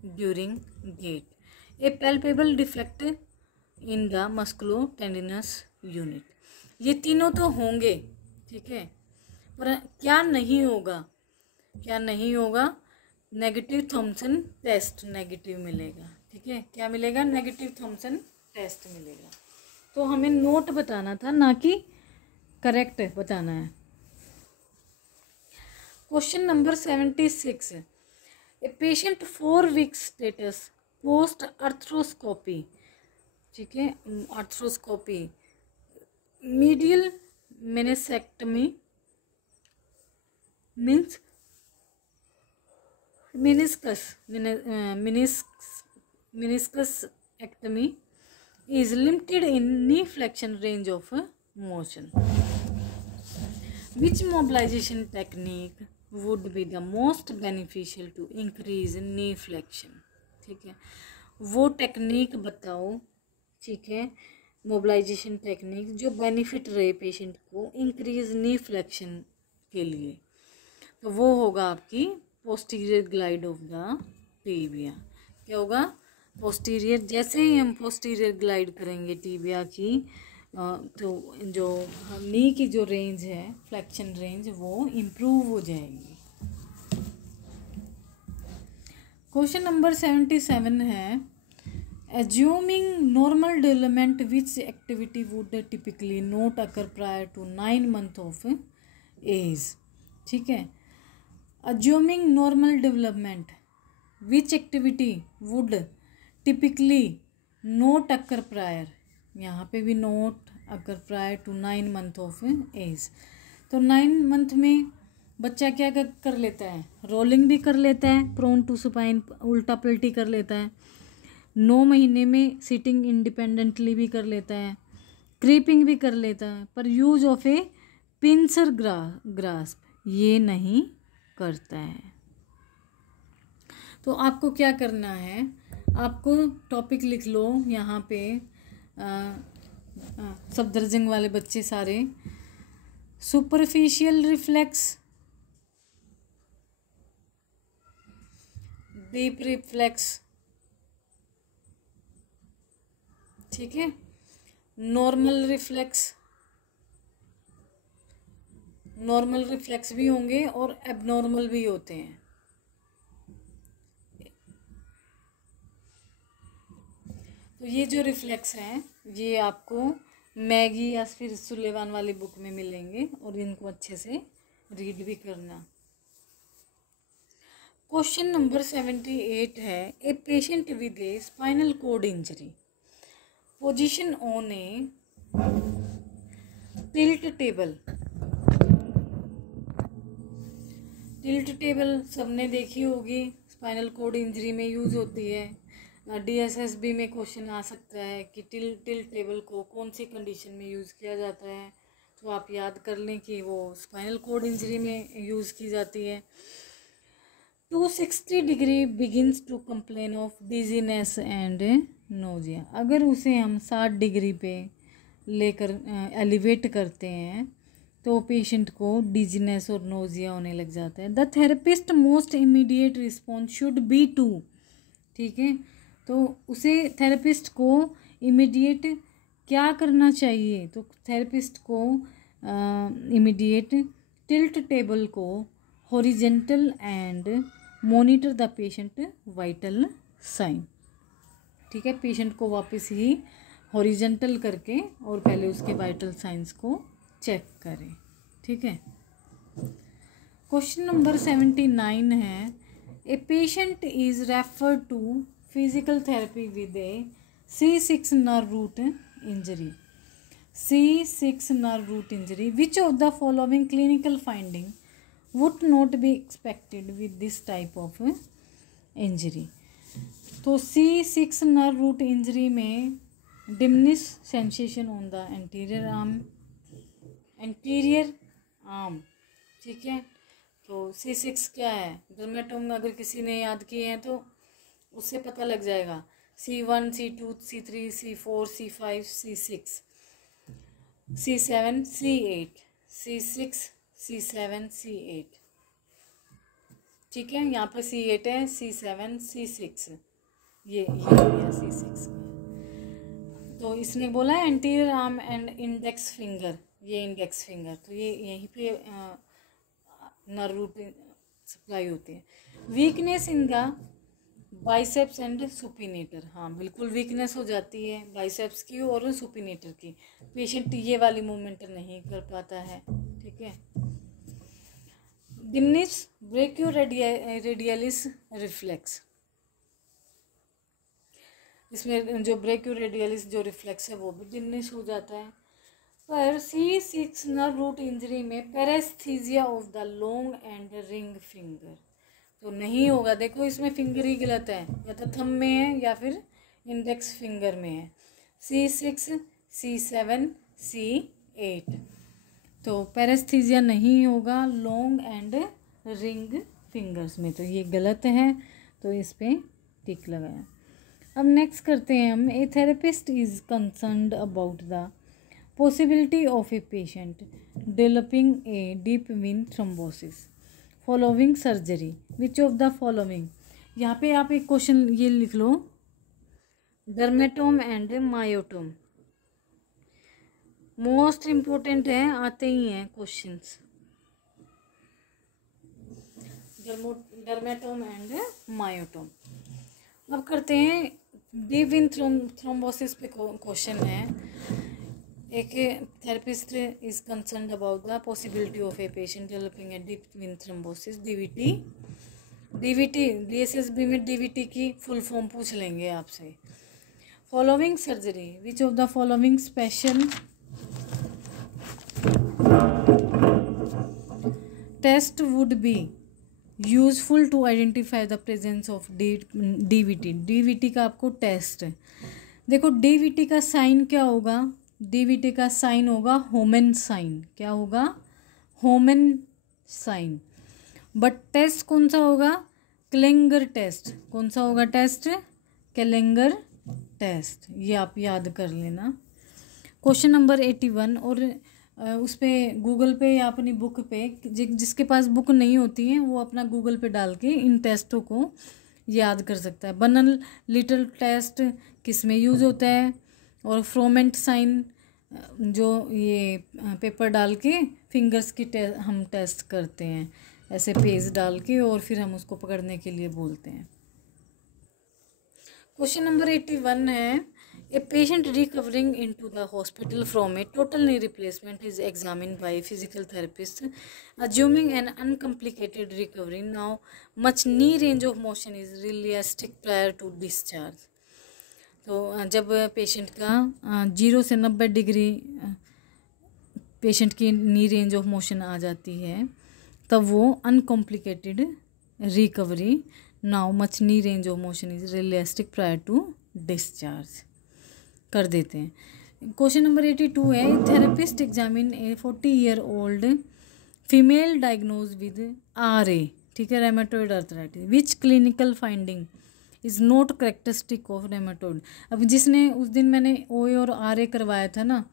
during gait, a palpable defect in the musculotendinous unit, ये तीनों तो होंगे, ठीक है, पर क्या नहीं होगा, क्या नहीं होगा, नेगेटिव थॉम्सन टेस्ट नेगेटिव मिलेगा, ठीक है, क्या मिलेगा, नेगेटिव थॉम्सन टेस्ट मिलेगा। तो हमें नोट बताना था, ना कि करेक्ट बताना है। Question number 76, a patient 4 week status post arthroscopy, ठीक है, arthroscopy, medial meniscectomy means meniscus ectomy is limited in knee flexion range of motion. Which mobilization technique would be the most beneficial to increase knee flexion? ठीक है, वो टेक्निक बताओ, ठीक है, मोबिलाइजेशन टेक्निक जो बेनिफिट रहे पेशेंट को इंक्रीज नी फ्लेक्शन के लिए, तो वो होगा आपकी posterior glide of the tibia. क्या होगा, पोस्टीरियर, जैसे ही हम पोस्टीरियर ग्लाइड करेंगे टीबिया की, तो जो नी की जो रेंज है, फ्लेक्शन रेंज, वो इम्प्रूव हो जाएगी। क्वेश्चन नंबर 77 है, assuming normal development which activity would typically not occur prior to 9 months of age, ठीक है, assuming normal development which activity would typically not occur prior, यहाँ पे भी not occur prior to 9 months of age, तो 9 मंथ में बच्चा क्या कर लेता है, रोलिंग भी कर लेता है, प्रोन टू सुपाइन, उल्टा पलटी कर लेता है, 9 महीने में सिटिंग इंडिपेंडेंटली भी कर लेता है, क्रीपिंग भी कर लेता है, पर use of A pincer grasp ये नहीं करता है। तो आपको क्या करना है, आपको टॉपिक लिख लो यहाँ पे, सफदरजंग वाले बच्चे सारे। सुपरफिशियल रिफ्लेक्स, डीप रिफ्लेक्स, ठीक है, नॉर्मल रिफ्लेक्स, नॉर्मल रिफ्लेक्स भी होंगे और एबनॉर्मल भी होते हैं। तो ये जो रिफ्लेक्स हैं ये आपको मैगी या फिर सुलेवान वाली बुक में मिलेंगे और इनको अच्छे से रीड भी करना। क्वेश्चन नंबर 78 है, a patient with A spinal cord injury, position on A tilt table. Tilt table सबने देखी होगी, स्पाइनल कोड इंजरी में यूज़ होती है। DSSB में क्वेश्चन आ सकता है कि टिल्ट टेबल को कौन सी कंडीशन में यूज़ किया जाता है, तो आप याद कर लें कि वो स्पाइनल कोड इंजरी में यूज़ की जाती है। 260 degree begins to complain of dizziness and nausea. अगर उसे हम 60 डिग्री पे लेकर एलिवेट करते हैं तो पेशेंट को डिजीनेस और नोजिया होने लग जाता है। The therapist most immediate response should be to, ठीक है, तो उसे थेरेपिस्ट को इमीडिएट क्या करना चाहिए, तो थेरेपिस्ट को इमीडिएट टिल्ट टेबल को horizontal and monitor the patient vital sign, ठीक है, पेशेंट को वापस ही हॉरिजेंटल करके और पहले उसके वाइटल साइंस को चेक करें, ठीक है। क्वेश्चन नंबर 79 है, a patient is referred to physical therapy with a C6 nerve root injury. C6 nerve root injury. Which of the following clinical finding would not be expected with this type of injury? तो C6 nerve root injury में diminished sensation on the anterior arm, ठीक है। तो C6 क्या है, डर्मेटोम अगर किसी ने याद किए हैं तो उससे पता लग जाएगा। C1, C2, C3, C4, C5, C6, C7, C8, C6, C7, C8, ठीक है। यहाँ पर C8 है, C7, C6, ये हो गया C6। तो इसने बोला anterior arm and index finger, ये इंडेक्स फिंगर, तो ये यहीं पे नर्व रूट सप्लाई होती है। Weakness in the biceps and supinator, हाँ बिल्कुल वीकनेस हो जाती है बाइसेप्स की और सुपिनेटर की, पेशेंट ये वाली मूवमेंट नहीं कर पाता है, ठीक है। डिमिनिश ब्रेकियोरेडियलिस रिफ्लेक्स, इसमें जो ब्रेकियोरेडियलिस जो रिफ्लेक्स है वो भी डिमिनिश हो जाता है। पर C6 नर्व रूट इंजरी में paresthesia of the long and ring finger, तो नहीं होगा। देखो इसमें फिंगर ही गलत है, या तो थंब में है या फिर इंडेक्स फिंगर में है। C6, C7, C8, तो पैरेस्थीजिया नहीं होगा लॉन्ग एंड रिंग फिंगर्स में, तो ये गलत है, तो इस पे टिक लगाया। अब नेक्स्ट करते हैं हम, a therapist is concerned about the possibility of a patient developing a deep vein thrombosis following surgery, which of the following. यहाँ पे आप एक क्वेश्चन ये लिख लो, dermatome and myotome, most important है, आते ही हैं क्वेश्चंस, डर्मेटोम एंड मायोटोम। अब करते हैं डीप वेन थ्रोम्बोसिस पे क्वेश्चन है। एक therapist is concerned about the possibility of a patient developing a deep vein thrombosis, DVT DSSB में DVT की फुल फॉर्म पूछ लेंगे आपसे। Following surgery, which of the following special test would be useful to identify the presence of DVT का आपको टेस्ट है। देखो DVT का साइन क्या होगा, DVT का साइन होगा होमेन साइन, क्या होगा, होमेन साइन। बट टेस्ट कौन सा होगा, क्लेंगर टेस्ट। कौन सा होगा टेस्ट, क्लेंगर टेस्ट, ये आप याद कर लेना। क्वेश्चन नंबर 81, और उस पर गूगल पे या अपनी बुक पे, जिसके पास बुक नहीं होती है वो अपना गूगल पे डाल के इन टेस्टों को याद कर सकता है। बनल लिटिल टेस्ट किस में यूज़ होता है, और फ्रोमेंट साइन जो ये पेपर डाल के फिंगर्स की हम टेस्ट करते हैं, ऐसे पेज डाल के, और फिर हम उसको पकड़ने के लिए बोलते हैं। क्वेश्चन नंबर 81 है, a patient recovering into the hospital from a total knee replacement is examined by physical therapist assuming an uncomplicated recovery. Now much knee range of motion is realistic prior to discharge. तो जब पेशेंट का 0 से 90 डिग्री पेशेंट की नी रेंज ऑफ मोशन आ जाती है, तब वो uncomplicated recovery, now much knee range of motion is realistic prior to discharge कर देते हैं। क्वेश्चन नंबर 82 है, therapist examine a 40-year-old female diagnose with RA, ठीक है, rheumatoid arthritis, which clinical finding is not characteristic of rheumatoid. अब जिसने उस दिन मैंने OA और RA करवाया था ना,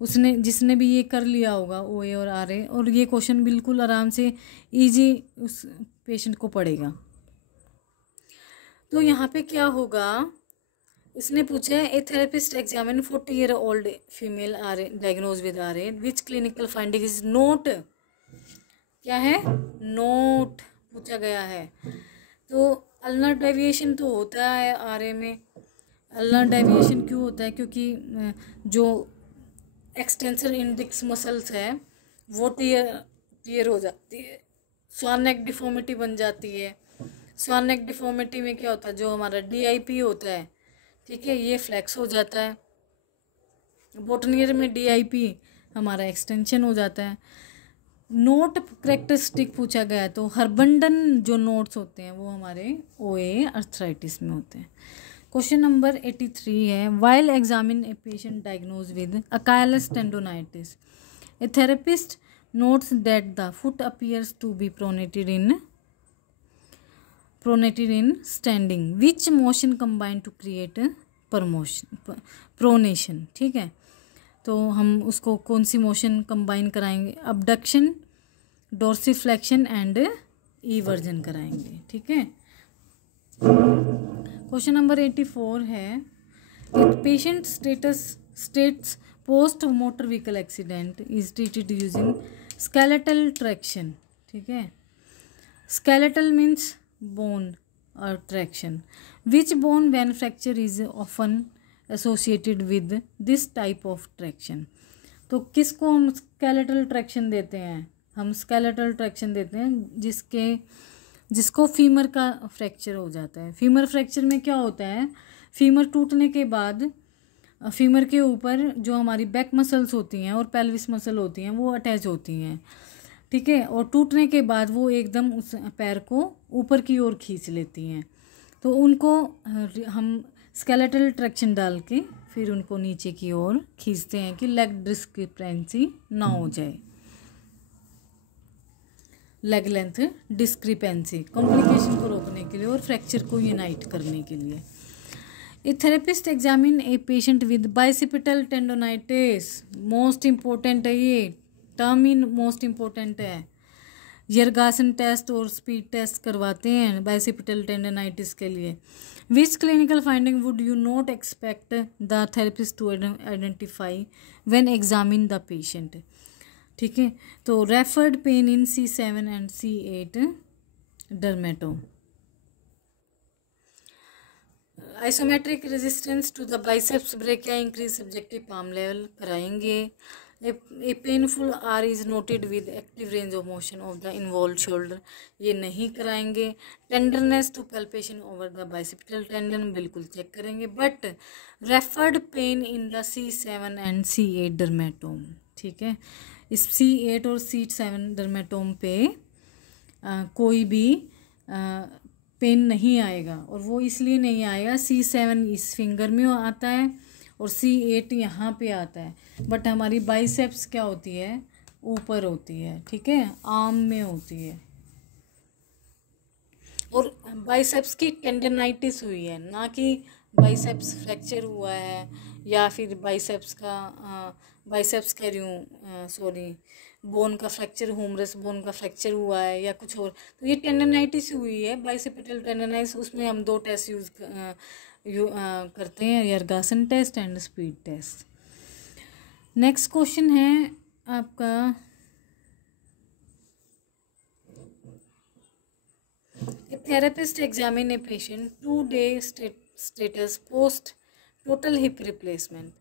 उसने जिसने भी ये कर लिया होगा OA और RA, और ये क्वेश्चन बिल्कुल आराम से इजी उस पेशेंट को पड़ेगा। तो यहाँ पे क्या होगा, इसने पूछा है a therapist examine 40-year-old female RA diagnose with RA which clinical finding is not, क्या है, नोट पूछा गया है। तो अल्नर डेविएशन तो होता है RA में। अल्नर डेविएशन क्यों होता है, क्योंकि जो एक्सटेंसर इंडेक्स मसल्स है वो टीयर हो जाती है, स्वान नेक डिफॉर्मिटी बन जाती है। स्वान नेक डिफॉर्मिटी में क्या होता है, जो हमारा DIP होता है, ठीक है, ये फ्लेक्स हो जाता है। बोटनियर में DIP हमारा एक्सटेंशन हो जाता है। नोट करेक्टरिस्टिक पूछा गया, तो हर्बंडन जो नोट्स होते हैं वो हमारे OA आर्थराइटिस में होते हैं। क्वेश्चन नंबर 83 है, while examine a patient diagnose with Achilles tendonitis a therapist notes that the foot appears to be pronated in standing, which motion combine to create pronation, ठीक है। तो हम उसको कौन सी मोशन कंबाइन कराएंगे, अबडक्शन, डोर्सिफ्लेक्शन एंड इवर्जन कराएंगे, ठीक है। क्वेश्चन नंबर 84 है, patient states post motor vehicle accident is treated using skeletal traction, ठीक है। स्केलेटल मीन्स बोन और traction, which bone when fracture is often associated with this type of traction. तो किसको हम स्केलेटल ट्रैक्शन देते हैं, हम स्केलेटल ट्रैक्शन देते हैं जिसको फीमर का फ्रैक्चर हो जाता है। फीमर फ्रैक्चर में क्या होता है, फीमर टूटने के बाद फीमर के ऊपर जो हमारी बैक मसल्स होती हैं और पेल्विस मसल होती हैं वो अटैच होती हैं, ठीक है, और टूटने के बाद वो एकदम उस पैर को ऊपर की ओर खींच लेती हैं। तो उनको हम स्केलेटल ट्रैक्शन डाल के फिर उनको नीचे की ओर खींचते हैं कि लेग डिस्क्रिपेंसी ना हो जाए, लेग लेंथ डिस्क्रिपेंसी, कॉम्प्लिकेशन को रोकने के लिए और फ्रैक्चर को यूनाइट करने के लिए। A therapist examine a patient with bicipital tendonitis, most important है ये टर्म ही मोस्ट इम्पोर्टेंट है। यर्गासन टेस्ट और स्पीड टेस्ट करवाते हैं बाइसिपिटल टेंडोनाइटिस के लिए। Which clinical finding would you not expect the therapist to identify when examine the patient, ठीक है। तो referred pain in C7 and C8 dermatome, isometric resistance to the biceps brachii increase subjective pain level कराएंगे। A painful R is noted with active range of motion of the involve shoulder, ये नहीं कराएंगे। Tenderness to palpation over the bicipital tendon बिल्कुल चेक करेंगे, but referred pain in the C7 and C8 dermatome, ठीक है। इस C8 और C7 डर्मेटोम पे कोई भी पेन नहीं आएगा, और वो इसलिए नहीं आएगा, C7 इस फिंगर में आता है और C8 यहाँ पे आता है, बट हमारी बाइसेप्स क्या होती है, ऊपर होती है, ठीक है, आर्म में होती है। और बाइसेप्स की टेंडनाइटिस हुई है, ना कि बाइसेप्स फ्रैक्चर हुआ है या फिर बाइसेप्स कह रही हूँ, सॉरी, बोन का फ्रैक्चर, ह्यूमरस बोन का फ्रैक्चर हुआ है या कुछ और। तो ये टेंडनाइटिस हुई है, बाइसेप्टल टेंडनाइटिस। उसमें हम 2 टेस्ट करते हैं, Yergason test and Speed test. Next question है आपका, a therapist examine a patient 2-day status post total hip replacement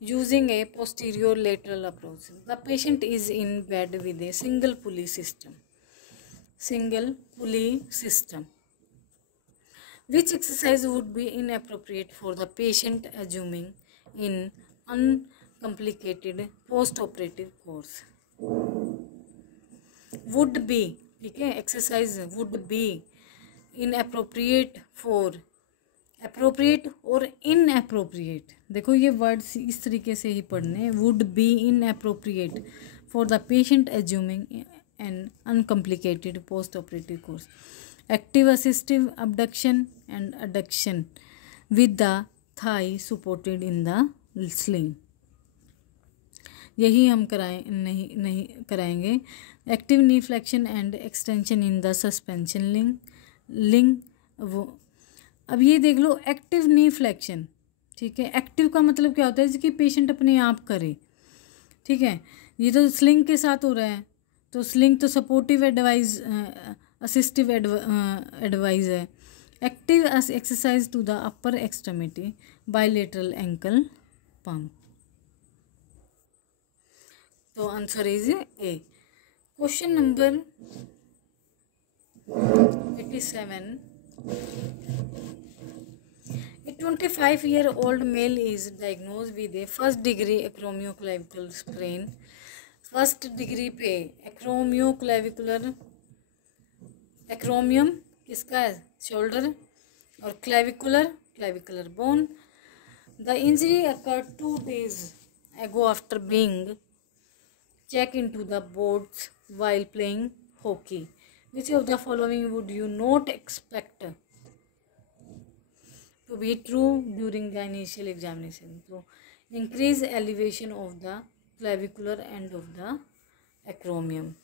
using a posterior lateral approach. The patient is in bed with a single pulley system. Which exercise would be inappropriate for the patient assuming in uncomplicated post-operative course? Would be, ठीक है, exercise would be inappropriate for, appropriate और inappropriate, देखो ये वर्ड्स इस तरीके से ही पढ़ने, would be inappropriate for the patient assuming an uncomplicated post-operative course. Active assistive abduction and adduction with the thigh supported in the sling, यही हम नहीं कराएंगे। Active knee flexion and extension in the suspension लिंग वो। अब ये देख लो, एक्टिव नी फ्लेक्शन, ठीक है, एक्टिव का मतलब क्या होता है, जिसकी पेशेंट अपने आप करे, ठीक है। ये तो स्लिंग के साथ हो रहा है, तो स्लिंग तो सपोर्टिव एडवाइज, असिस्टिव एडवाइज है। Active exercise to the upper extremity bilateral ankle pump, तो answer is A. Question number 87, a 25-year-old male is diagnosed with a first degree acromioclavicular sprain। First degree पे एक्रोमियोक्लेविकुलर, एक्रोमियम किसका है, शोल्डर, और clavicular bone. The injury occurred 2 days ago after being checked into the boards while playing hockey. Which of the following would you not expect to be true during the initial examination? So, increase elevation of the clavicular end of the acromion,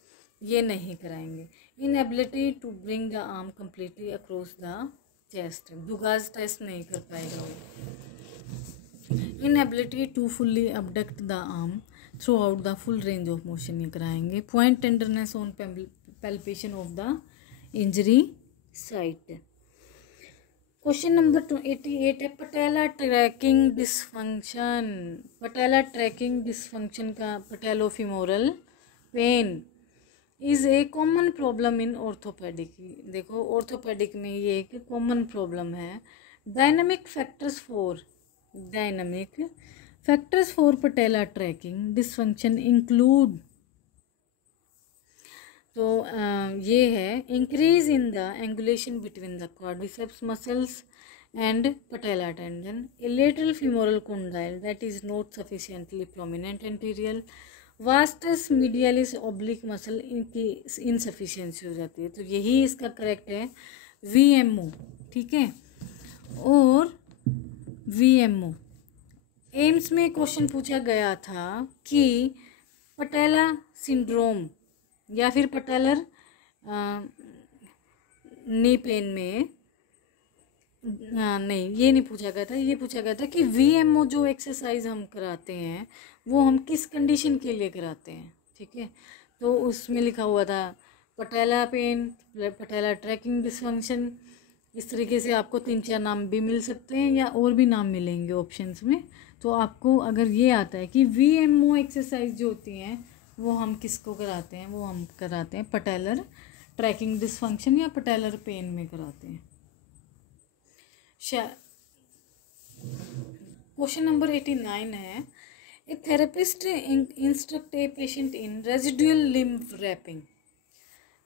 ये नहीं कराएंगे। Inability to bring the arm completely across the chest, Dugas test नहीं कर पाएगा वो। Inability to fully abduct the arm throughout the full range of motion, ये कराएंगे। Point tenderness on palpation of the injury site. Question number 88 है patella tracking dysfunction. Patella tracking dysfunction का patellofemoral pain is a common problem in orthopedic. देखो ऑर्थोपेडिक में ये एक कॉमन प्रॉब्लम है। Dynamic factors for patella tracking dysfunction include, तो ये है increase in the angulation between the quadriceps muscles and patella tendon, A lateral femoral condyle that is not sufficiently prominent anterior, vastus medialis oblique muscle इनकी इनसफिशिएंसी हो जाती है। तो यही इसका करेक्ट है VMO, ठीक है। और VMO एम्स में क्वेश्चन पूछा गया था कि पटेला सिंड्रोम या फिर पटेलर नी पेन में, नहीं ये नहीं पूछा गया था, ये पूछा गया था कि VMO जो एक्सरसाइज हम कराते हैं वो हम किस कंडीशन के लिए कराते हैं, ठीक है। तो उसमें लिखा हुआ था पटेला पेन, पटेला ट्रैकिंग डिसफंक्शन, इस तरीके से आपको 3-4 नाम भी मिल सकते हैं या और भी नाम मिलेंगे ऑप्शंस में। तो आपको अगर ये आता है कि VMO एक्सरसाइज जो होती हैं वो हम किसको कराते हैं, वो हम कराते हैं पटेलर ट्रैकिंग डिसफंक्शन या पटेलर पेन में कराते हैं। क्वेश्चन नंबर 89 है a therapist instruct a patient in residual lymph wrapping,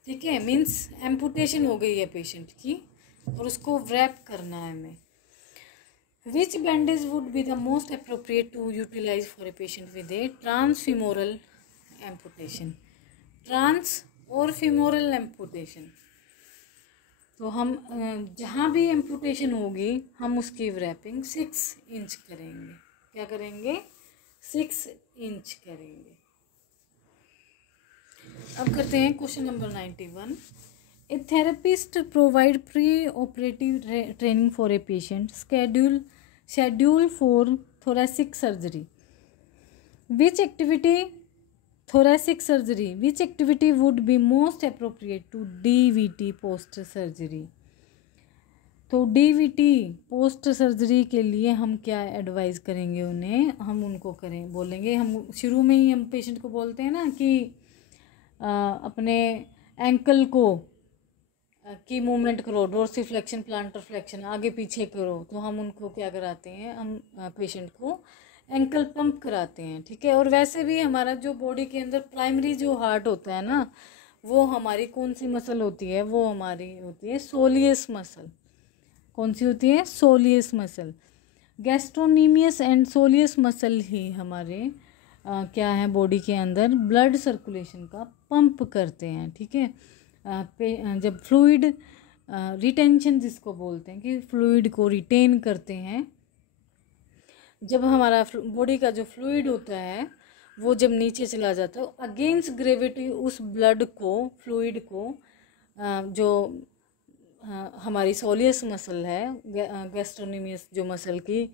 ठीक है, मीन्स एम्पुटेशन हो गई है पेशेंट की और उसको रैप करना है हमें। Which bandage would be the most appropriate to utilize for a patient with a transfemoral amputation? Trans or femoral amputation? तो हम जहाँ भी एम्पुटेशन होगी हम उसकी रैपिंग 6 इंच करेंगे। क्या करेंगे? 6 इंच करेंगे। अब करते हैं question number 91। A therapist provide pre operative training for a patient schedule for thoracic surgery. Which activity would be most appropriate to DVT post surgery? तो DVT पोस्ट सर्जरी के लिए हम क्या एडवाइस करेंगे उन्हें? हम उनको बोलेंगे, हम शुरू में ही हम पेशेंट को बोलते हैं ना कि अपने एंकल को की मूवमेंट करो, डोर्सिफ्लेक्शन प्लांटर फ्लेक्शन, आगे पीछे करो। तो हम उनको क्या कराते हैं, हम पेशेंट को एंकल पंप कराते हैं, ठीक है। और वैसे भी हमारा जो बॉडी के अंदर प्राइमरी जो हार्ट होता है ना, वो हमारी कौन सी मसल होती है? वो हमारी होती है सोलियस मसल। कौन सी होती है? Soleus muscle. Gastrocnemius and soleus muscle ही हमारे क्या है, बॉडी के अंदर ब्लड सर्कुलेशन का पंप करते हैं, ठीक है। जब फ्लूइड रिटेंशन जिसको बोलते हैं कि फ्लूइड को रिटेन करते हैं, जब हमारा बॉडी का जो फ्लूइड होता है वो जब नीचे चला जाता है, अगेंस्ट ग्रेविटी उस ब्लड को, फ्लूइड को, जो हमारी सोलियस मसल है, गैस्ट्रोनीमियस जो मसल की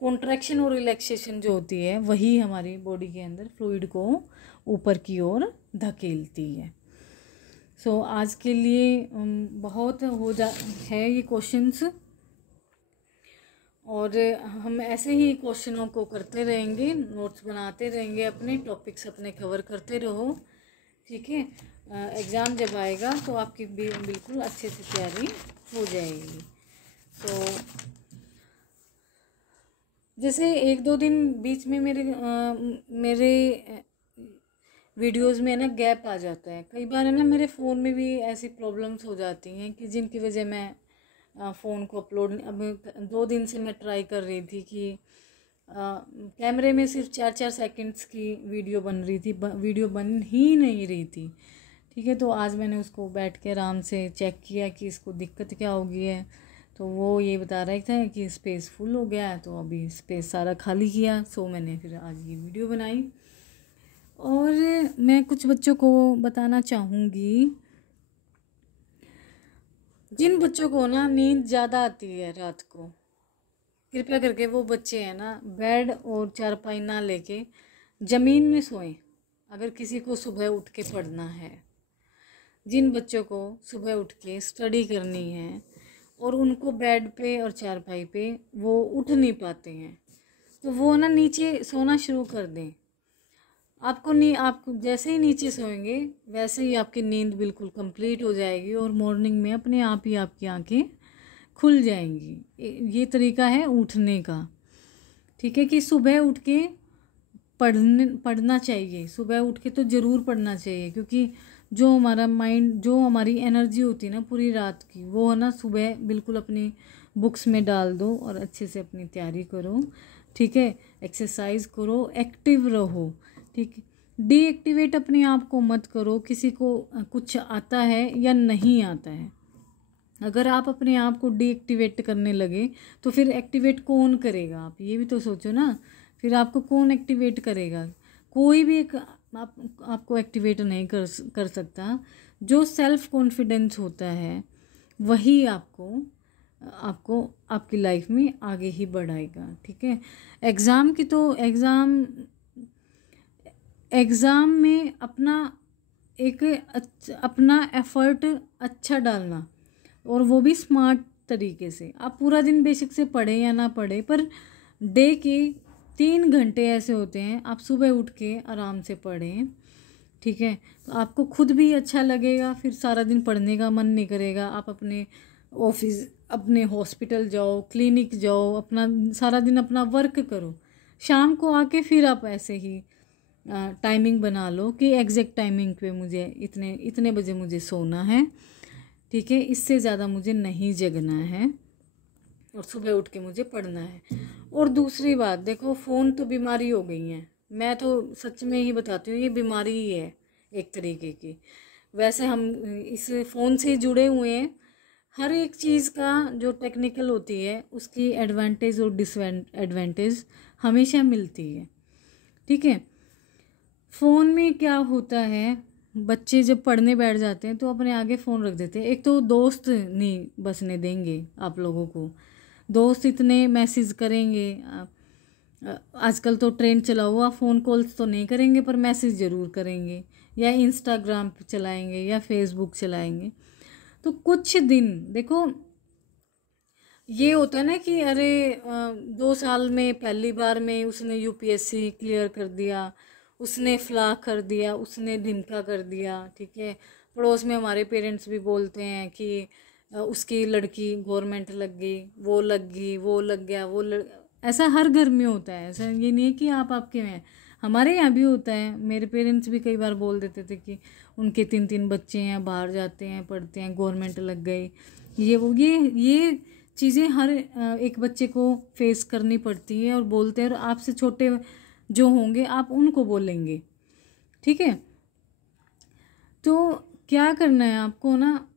कॉन्ट्रैक्शन और रिलैक्सेशन जो होती है, वही हमारी बॉडी के अंदर फ्लूइड को ऊपर की ओर धकेलती है। सो आज के लिए बहुत है ये क्वेश्चंस, और हम ऐसे ही क्वेश्चनों को करते रहेंगे, नोट्स बनाते रहेंगे, अपने टॉपिक्स अपने कवर करते रहो, ठीक है। एग्ज़ाम जब आएगा तो आपकी बिल्कुल अच्छे से तैयारी हो जाएगी। तो जैसे 1-2 दिन बीच में मेरे वीडियोस में ना गैप आ जाता है, कई बार है ना मेरे फ़ोन में भी ऐसी प्रॉब्लम्स हो जाती हैं कि जिनकी वजह मैं फ़ोन को अपलोड, अब 2 दिन से मैं ट्राई कर रही थी कि कैमरे में सिर्फ 4-4 सेकंड्स की वीडियो बन रही थी, वीडियो बन ही नहीं रही थी, ठीक है। तो आज मैंने उसको बैठ के आराम से चेक किया कि इसको दिक्कत क्या हो गई है। तो वो ये बता रहा था कि स्पेस फुल हो गया है, तो अभी स्पेस सारा खाली किया। सो मैंने फिर आज ये वीडियो बनाई। और मैं कुछ बच्चों को बताना चाहूँगी, जिन बच्चों को ना नींद ज़्यादा आती है रात को, कृपया करके वो बच्चे हैं ना बेड और चारपाई ना लेके ज़मीन में सोएं, अगर किसी को सुबह उठ के पढ़ना है। जिन बच्चों को सुबह उठ के स्टडी करनी है और उनको बेड पे और चारपाई पे वो उठ नहीं पाते हैं, तो वो ना नीचे सोना शुरू कर दें। आप जैसे ही नीचे सोएंगे वैसे ही आपकी नींद बिल्कुल कंप्लीट हो जाएगी और मॉर्निंग में अपने आप ही आपकी आंखें खुल जाएंगी। ये तरीका है उठने का, ठीक है। कि सुबह उठ के पढ़ना चाहिए, सुबह उठ के तो ज़रूर पढ़ना चाहिए, क्योंकि जो हमारा माइंड, जो हमारी एनर्जी होती है ना पूरी रात की, वो है ना सुबह बिल्कुल अपनी बुक्स में डाल दो और अच्छे से अपनी तैयारी करो, ठीक है। एक्सरसाइज करो, एक्टिव रहो, ठीक है। डीएक्टिवेट अपने आप को मत करो, किसी को कुछ आता है या नहीं आता है। अगर आप अपने आप को डीएक्टिवेट करने लगे तो फिर एक्टिवेट कौन करेगा? आप ये भी तो सोचो ना, फिर आपको कौन एक्टिवेट करेगा? कोई भी आपको एक्टिवेट नहीं कर सकता। जो सेल्फ कॉन्फिडेंस होता है वही आपको आपकी लाइफ में आगे ही बढ़ाएगा, ठीक है। एग्ज़ाम में अपना एफ़र्ट अच्छा डालना, और वो भी स्मार्ट तरीके से। आप पूरा दिन बेशक से पढ़ें या ना पढ़ें, पर डे के 3 घंटे ऐसे होते हैं आप सुबह उठ के आराम से पढ़ें, ठीक है। तो आपको खुद भी अच्छा लगेगा, फिर सारा दिन पढ़ने का मन नहीं करेगा। आप अपने ऑफिस, अपने हॉस्पिटल जाओ, क्लिनिक जाओ, अपना सारा दिन अपना वर्क करो, शाम को आके फिर आप ऐसे ही टाइमिंग बना लो कि एग्जैक्ट टाइमिंग पे मुझे इतने बजे मुझे सोना है, ठीक है। इससे ज़्यादा मुझे नहीं जगना है और सुबह उठ के मुझे पढ़ना है। और दूसरी बात देखो, फ़ोन तो बीमारी हो गई है, मैं तो सच में ही बताती हूँ, ये बीमारी ही है एक तरीके की। वैसे हम इस फ़ोन से जुड़े हुए हैं, हर एक चीज़ का जो टेक्निकल होती है उसकी एडवांटेज और डिसएडवांटेज हमेशा मिलती है, ठीक है। फ़ोन में क्या होता है, बच्चे जब पढ़ने बैठ जाते हैं तो अपने आगे फ़ोन रख देते हैं। एक तो दोस्त नहीं बसने देंगे आप लोगों को, दोस्त इतने मैसेज करेंगे। आजकल तो ट्रेंड चला हुआ, फ़ोन कॉल्स तो नहीं करेंगे पर मैसेज ज़रूर करेंगे, या इंस्टाग्राम पे चलाएंगे या फेसबुक चलाएंगे। तो कुछ दिन देखो, ये होता है ना कि अरे 2 साल में पहली बार में उसने यूपीएससी क्लियर कर दिया, उसने फला कर दिया, उसने ढिमका कर दिया, ठीक है। पड़ोस में हमारे पेरेंट्स भी बोलते हैं कि उसकी लड़की गवर्नमेंट लग गई, वो लग गई, वो लग गया, ऐसा हर घर में होता है। ऐसा ये नहीं है कि आपके में, हमारे यहाँ भी होता है। मेरे पेरेंट्स भी कई बार बोल देते थे कि उनके 3-3 बच्चे हैं, बाहर जाते हैं, पढ़ते हैं, गवर्नमेंट लग गई, ये चीज़ें हर एक बच्चे को फेस करनी पड़ती है और बोलते हैं। और आपसे छोटे जो होंगे आप उनको बोलेंगे, ठीक है। तो क्या करना है आपको ना,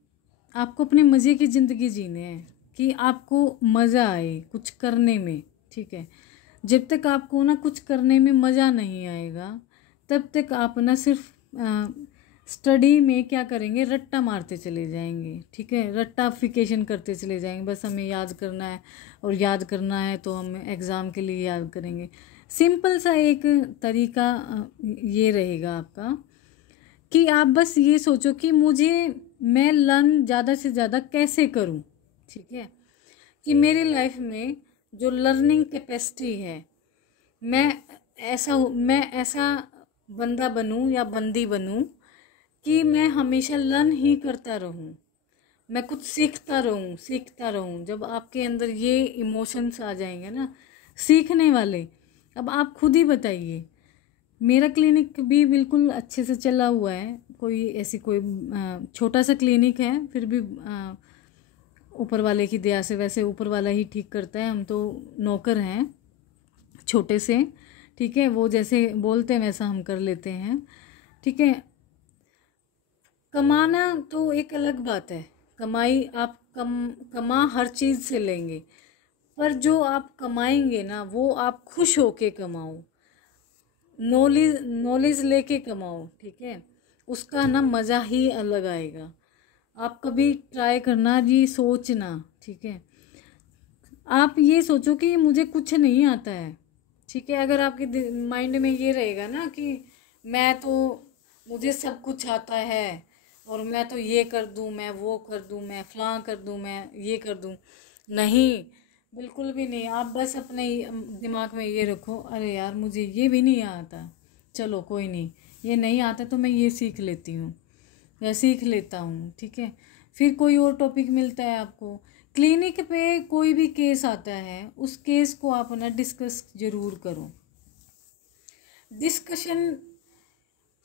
आपको अपने मज़े की ज़िंदगी जीने हैं कि आपको मज़ा आए कुछ करने में, ठीक है। जब तक आपको ना कुछ करने में मज़ा नहीं आएगा तब तक आप ना सिर्फ स्टडी में क्या करेंगे, रट्टा मारते चले जाएंगे, ठीक है। रट्टाफिकेशन करते चले जाएंगे, बस हमें याद करना है और याद करना है तो हम एग्ज़ाम के लिए याद करेंगे। सिंपल सा एक तरीका ये रहेगा आपका कि आप बस ये सोचो कि मैं लर्न ज़्यादा से ज़्यादा कैसे करूं, ठीक है। कि मेरी लाइफ में जो लर्निंग कैपेसिटी है, मैं ऐसा बंदा बनूं या बंदी बनूं कि मैं हमेशा लर्न ही करता रहूं, मैं कुछ सीखता रहूं। जब आपके अंदर ये इमोशंस आ जाएंगे ना सीखने वाले, अब आप खुद ही बताइए। मेरा क्लिनिक भी बिल्कुल अच्छे से चला हुआ है, कोई छोटा सा क्लिनिक है, फिर भी ऊपर वाले की दया से, वैसे ऊपर वाला ही ठीक करता है, हम तो नौकर हैं छोटे से, ठीक है। वो जैसे बोलते हैं वैसा हम कर लेते हैं, ठीक है। कमाना तो एक अलग बात है, कमाई आप कमा हर चीज़ से लेंगे, पर जो आप कमाएंगे ना वो आप खुश होके कमाओ, नॉलेज लेके कमाओ, ठीक है। उसका ना मज़ा ही अलग आएगा। आप कभी ट्राई करना जी, सोचना, ठीक है। आप ये सोचो कि मुझे कुछ नहीं आता है, ठीक है। अगर आपके माइंड में ये रहेगा ना कि मुझे सब कुछ आता है और मैं तो ये कर दूं, मैं वो कर दूं, मैं फलां कर दूं, मैं ये कर दूं, नहीं, बिल्कुल भी नहीं। आप बस अपने दिमाग में ये रखो, अरे यार मुझे ये भी नहीं आता, चलो कोई नहीं, ये नहीं आता तो मैं ये सीख लेती हूँ या सीख लेता हूँ, ठीक है। फिर कोई और टॉपिक मिलता है आपको, क्लिनिक पे कोई भी केस आता है उस केस को आप ना डिस्कस जरूर करो। डिस्कशन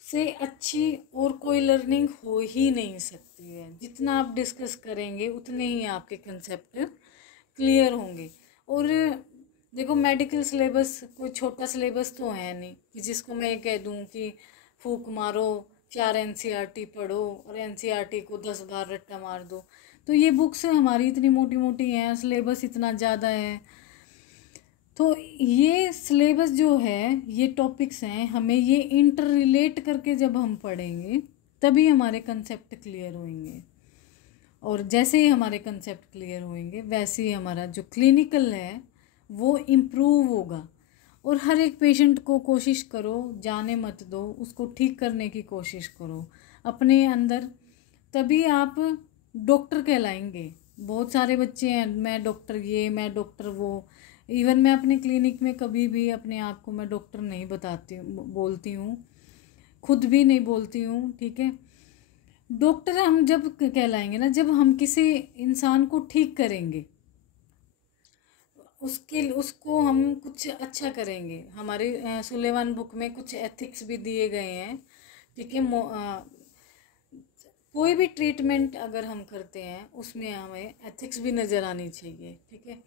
से अच्छी और कोई लर्निंग हो ही नहीं सकती है। जितना आप डिस्कस करेंगे उतने ही आपके कंसेप्ट क्लियर होंगे। और देखो, मेडिकल सिलेबस कोई छोटा सिलेबस तो है नहीं कि जिसको मैं कह दूं कि फूक मारो 4 एनसीईआरटी पढ़ो और एनसीईआरटी को 10 बार रट्टा मार दो। तो ये बुक्स हमारी इतनी मोटी मोटी हैं, सिलेबस इतना ज़्यादा है, तो ये सिलेबस जो है, ये टॉपिक्स हैं, हमें ये इंटर रिलेट करके जब हम पढ़ेंगे तभी हमारे कंसेप्ट क्लियर होंगे। और जैसे ही हमारे कंसेप्ट क्लियर होंगे वैसे ही हमारा जो क्लिनिकल है वो इम्प्रूव होगा। और हर एक पेशेंट को कोशिश करो, जाने मत दो, उसको ठीक करने की कोशिश करो अपने अंदर, तभी आप डॉक्टर कहलाएंगे। बहुत सारे बच्चे हैं, मैं डॉक्टर ये, मैं डॉक्टर वो। इवन मैं अपने क्लिनिक में कभी भी अपने आप को मैं डॉक्टर नहीं बताती हूँ, बोलती हूँ, खुद भी नहीं बोलती हूँ, ठीक है। डॉक्टर हम जब कहलाएंगे ना, जब हम किसी इंसान को ठीक करेंगे, उसको हम कुछ अच्छा करेंगे। हमारे सुलेमान बुक में कुछ एथिक्स भी दिए गए हैं, ठीक है। कोई भी ट्रीटमेंट अगर हम करते हैं उसमें हमें एथिक्स भी नज़र आनी चाहिए, ठीक है।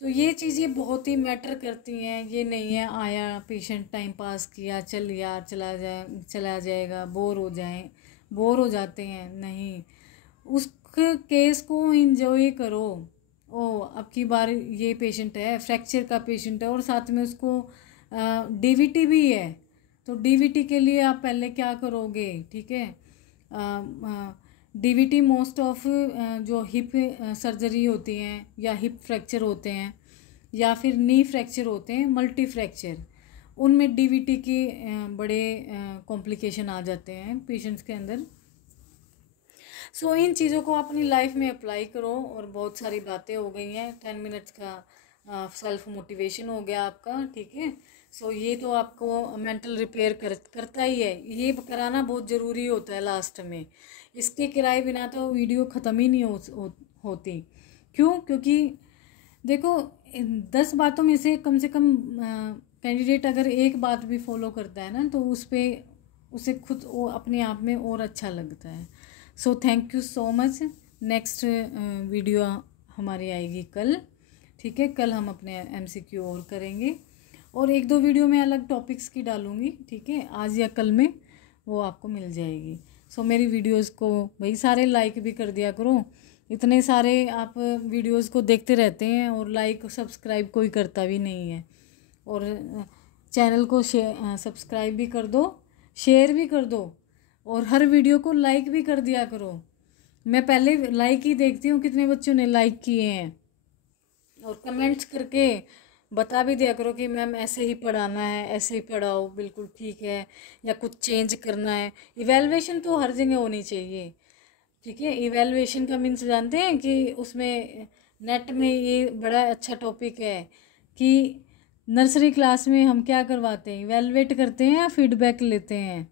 तो ये चीज़ें बहुत ही मैटर करती हैं। ये नहीं है आया पेशेंट टाइम पास किया, चल यार चला जाएगा, बोर हो जाते हैं, नहीं, केस को इंजॉय करो। ओ अब की बार ये पेशेंट है, फ्रैक्चर का पेशेंट है और साथ में उसको डीवीटी भी है, तो डीवीटी के लिए आप पहले क्या करोगे, ठीक है। डीवीटी मोस्ट ऑफ जो हिप सर्जरी होती हैं या हिप फ्रैक्चर होते हैं या फिर नी फ्रैक्चर होते हैं, मल्टी फ्रैक्चर, उनमें डीवीटी के बड़े कॉम्प्लिकेशन आ जाते हैं पेशेंट्स के अंदर। सो इन चीज़ों को अपनी लाइफ में अप्लाई करो। और बहुत सारी बातें हो गई हैं, 10 मिनट्स का सेल्फ मोटिवेशन हो गया आपका, ठीक है। सो ये तो आपको मेंटल रिपेयर करता ही है, ये कराना बहुत ज़रूरी होता है लास्ट में। इसके किराए बिना तो वीडियो ख़त्म ही नहीं होती। क्यों? क्योंकि देखो 10 बातों में से कम कैंडिडेट अगर एक बात भी फॉलो करता है ना, तो उसे खुद वो अपने आप में और अच्छा लगता है। So thank you so much. Next video हमारी आएगी कल, ठीक है। कल हम अपने MCQ और करेंगे और 1-2 वीडियो मैं अलग टॉपिक्स की डालूँगी, ठीक है। आज या कल में वो आपको मिल जाएगी। सो मेरी वीडियोस को भाई सारे लाइक भी कर दिया करो। इतने सारे आप वीडियोस को देखते रहते हैं और लाइक सब्सक्राइब कोई करता भी नहीं है। और चैनल को सब्सक्राइब भी कर दो, शेयर भी कर दो और हर वीडियो को लाइक भी कर दिया करो। मैं पहले लाइक ही देखती हूँ कितने बच्चों ने लाइक किए हैं, और कमेंट्स करके बता भी दिया करो कि मैम ऐसे ही पढ़ाना है, ऐसे ही पढ़ाओ, बिल्कुल ठीक है, या कुछ चेंज करना है। इवैल्यूएशन तो हर जगह होनी चाहिए, ठीक है। इवैल्यूएशन का मीन्स जानते हैं कि उसमें नेट में ये बड़ा अच्छा टॉपिक है कि नर्सरी क्लास में हम क्या करवाते हैं, इवैल्यूएट करते हैं या फीडबैक लेते हैं,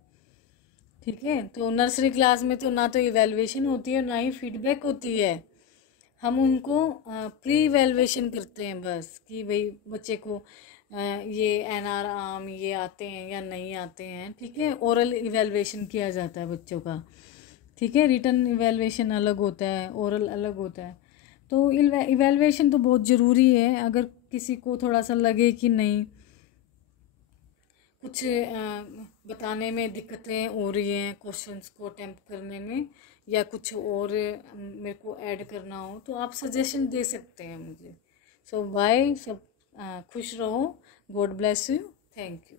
ठीक है। तो नर्सरी क्लास में तो ना तो इवैल्यूएशन होती है ना ही फीडबैक होती है। हम उनको प्री इवैल्यूएशन करते हैं बस, कि भाई बच्चे को ये NR आम ये आते हैं या नहीं आते हैं, ठीक है। ओरल इवैल्यूएशन किया जाता है बच्चों का, ठीक है। रिटन इवैल्यूएशन अलग होता है, ओरल अलग होता है। तो इवैल्यूएशन तो बहुत ज़रूरी है। अगर किसी को थोड़ा सा लगे कि नहीं कुछ बताने में दिक्कतें हो रही हैं, क्वेश्चंस को अटेम्प्ट करने में, या कुछ और मेरे को ऐड करना हो, तो आप सजेशन दे सकते हैं मुझे। सो बाय, सब खुश रहो, God bless you, thank you.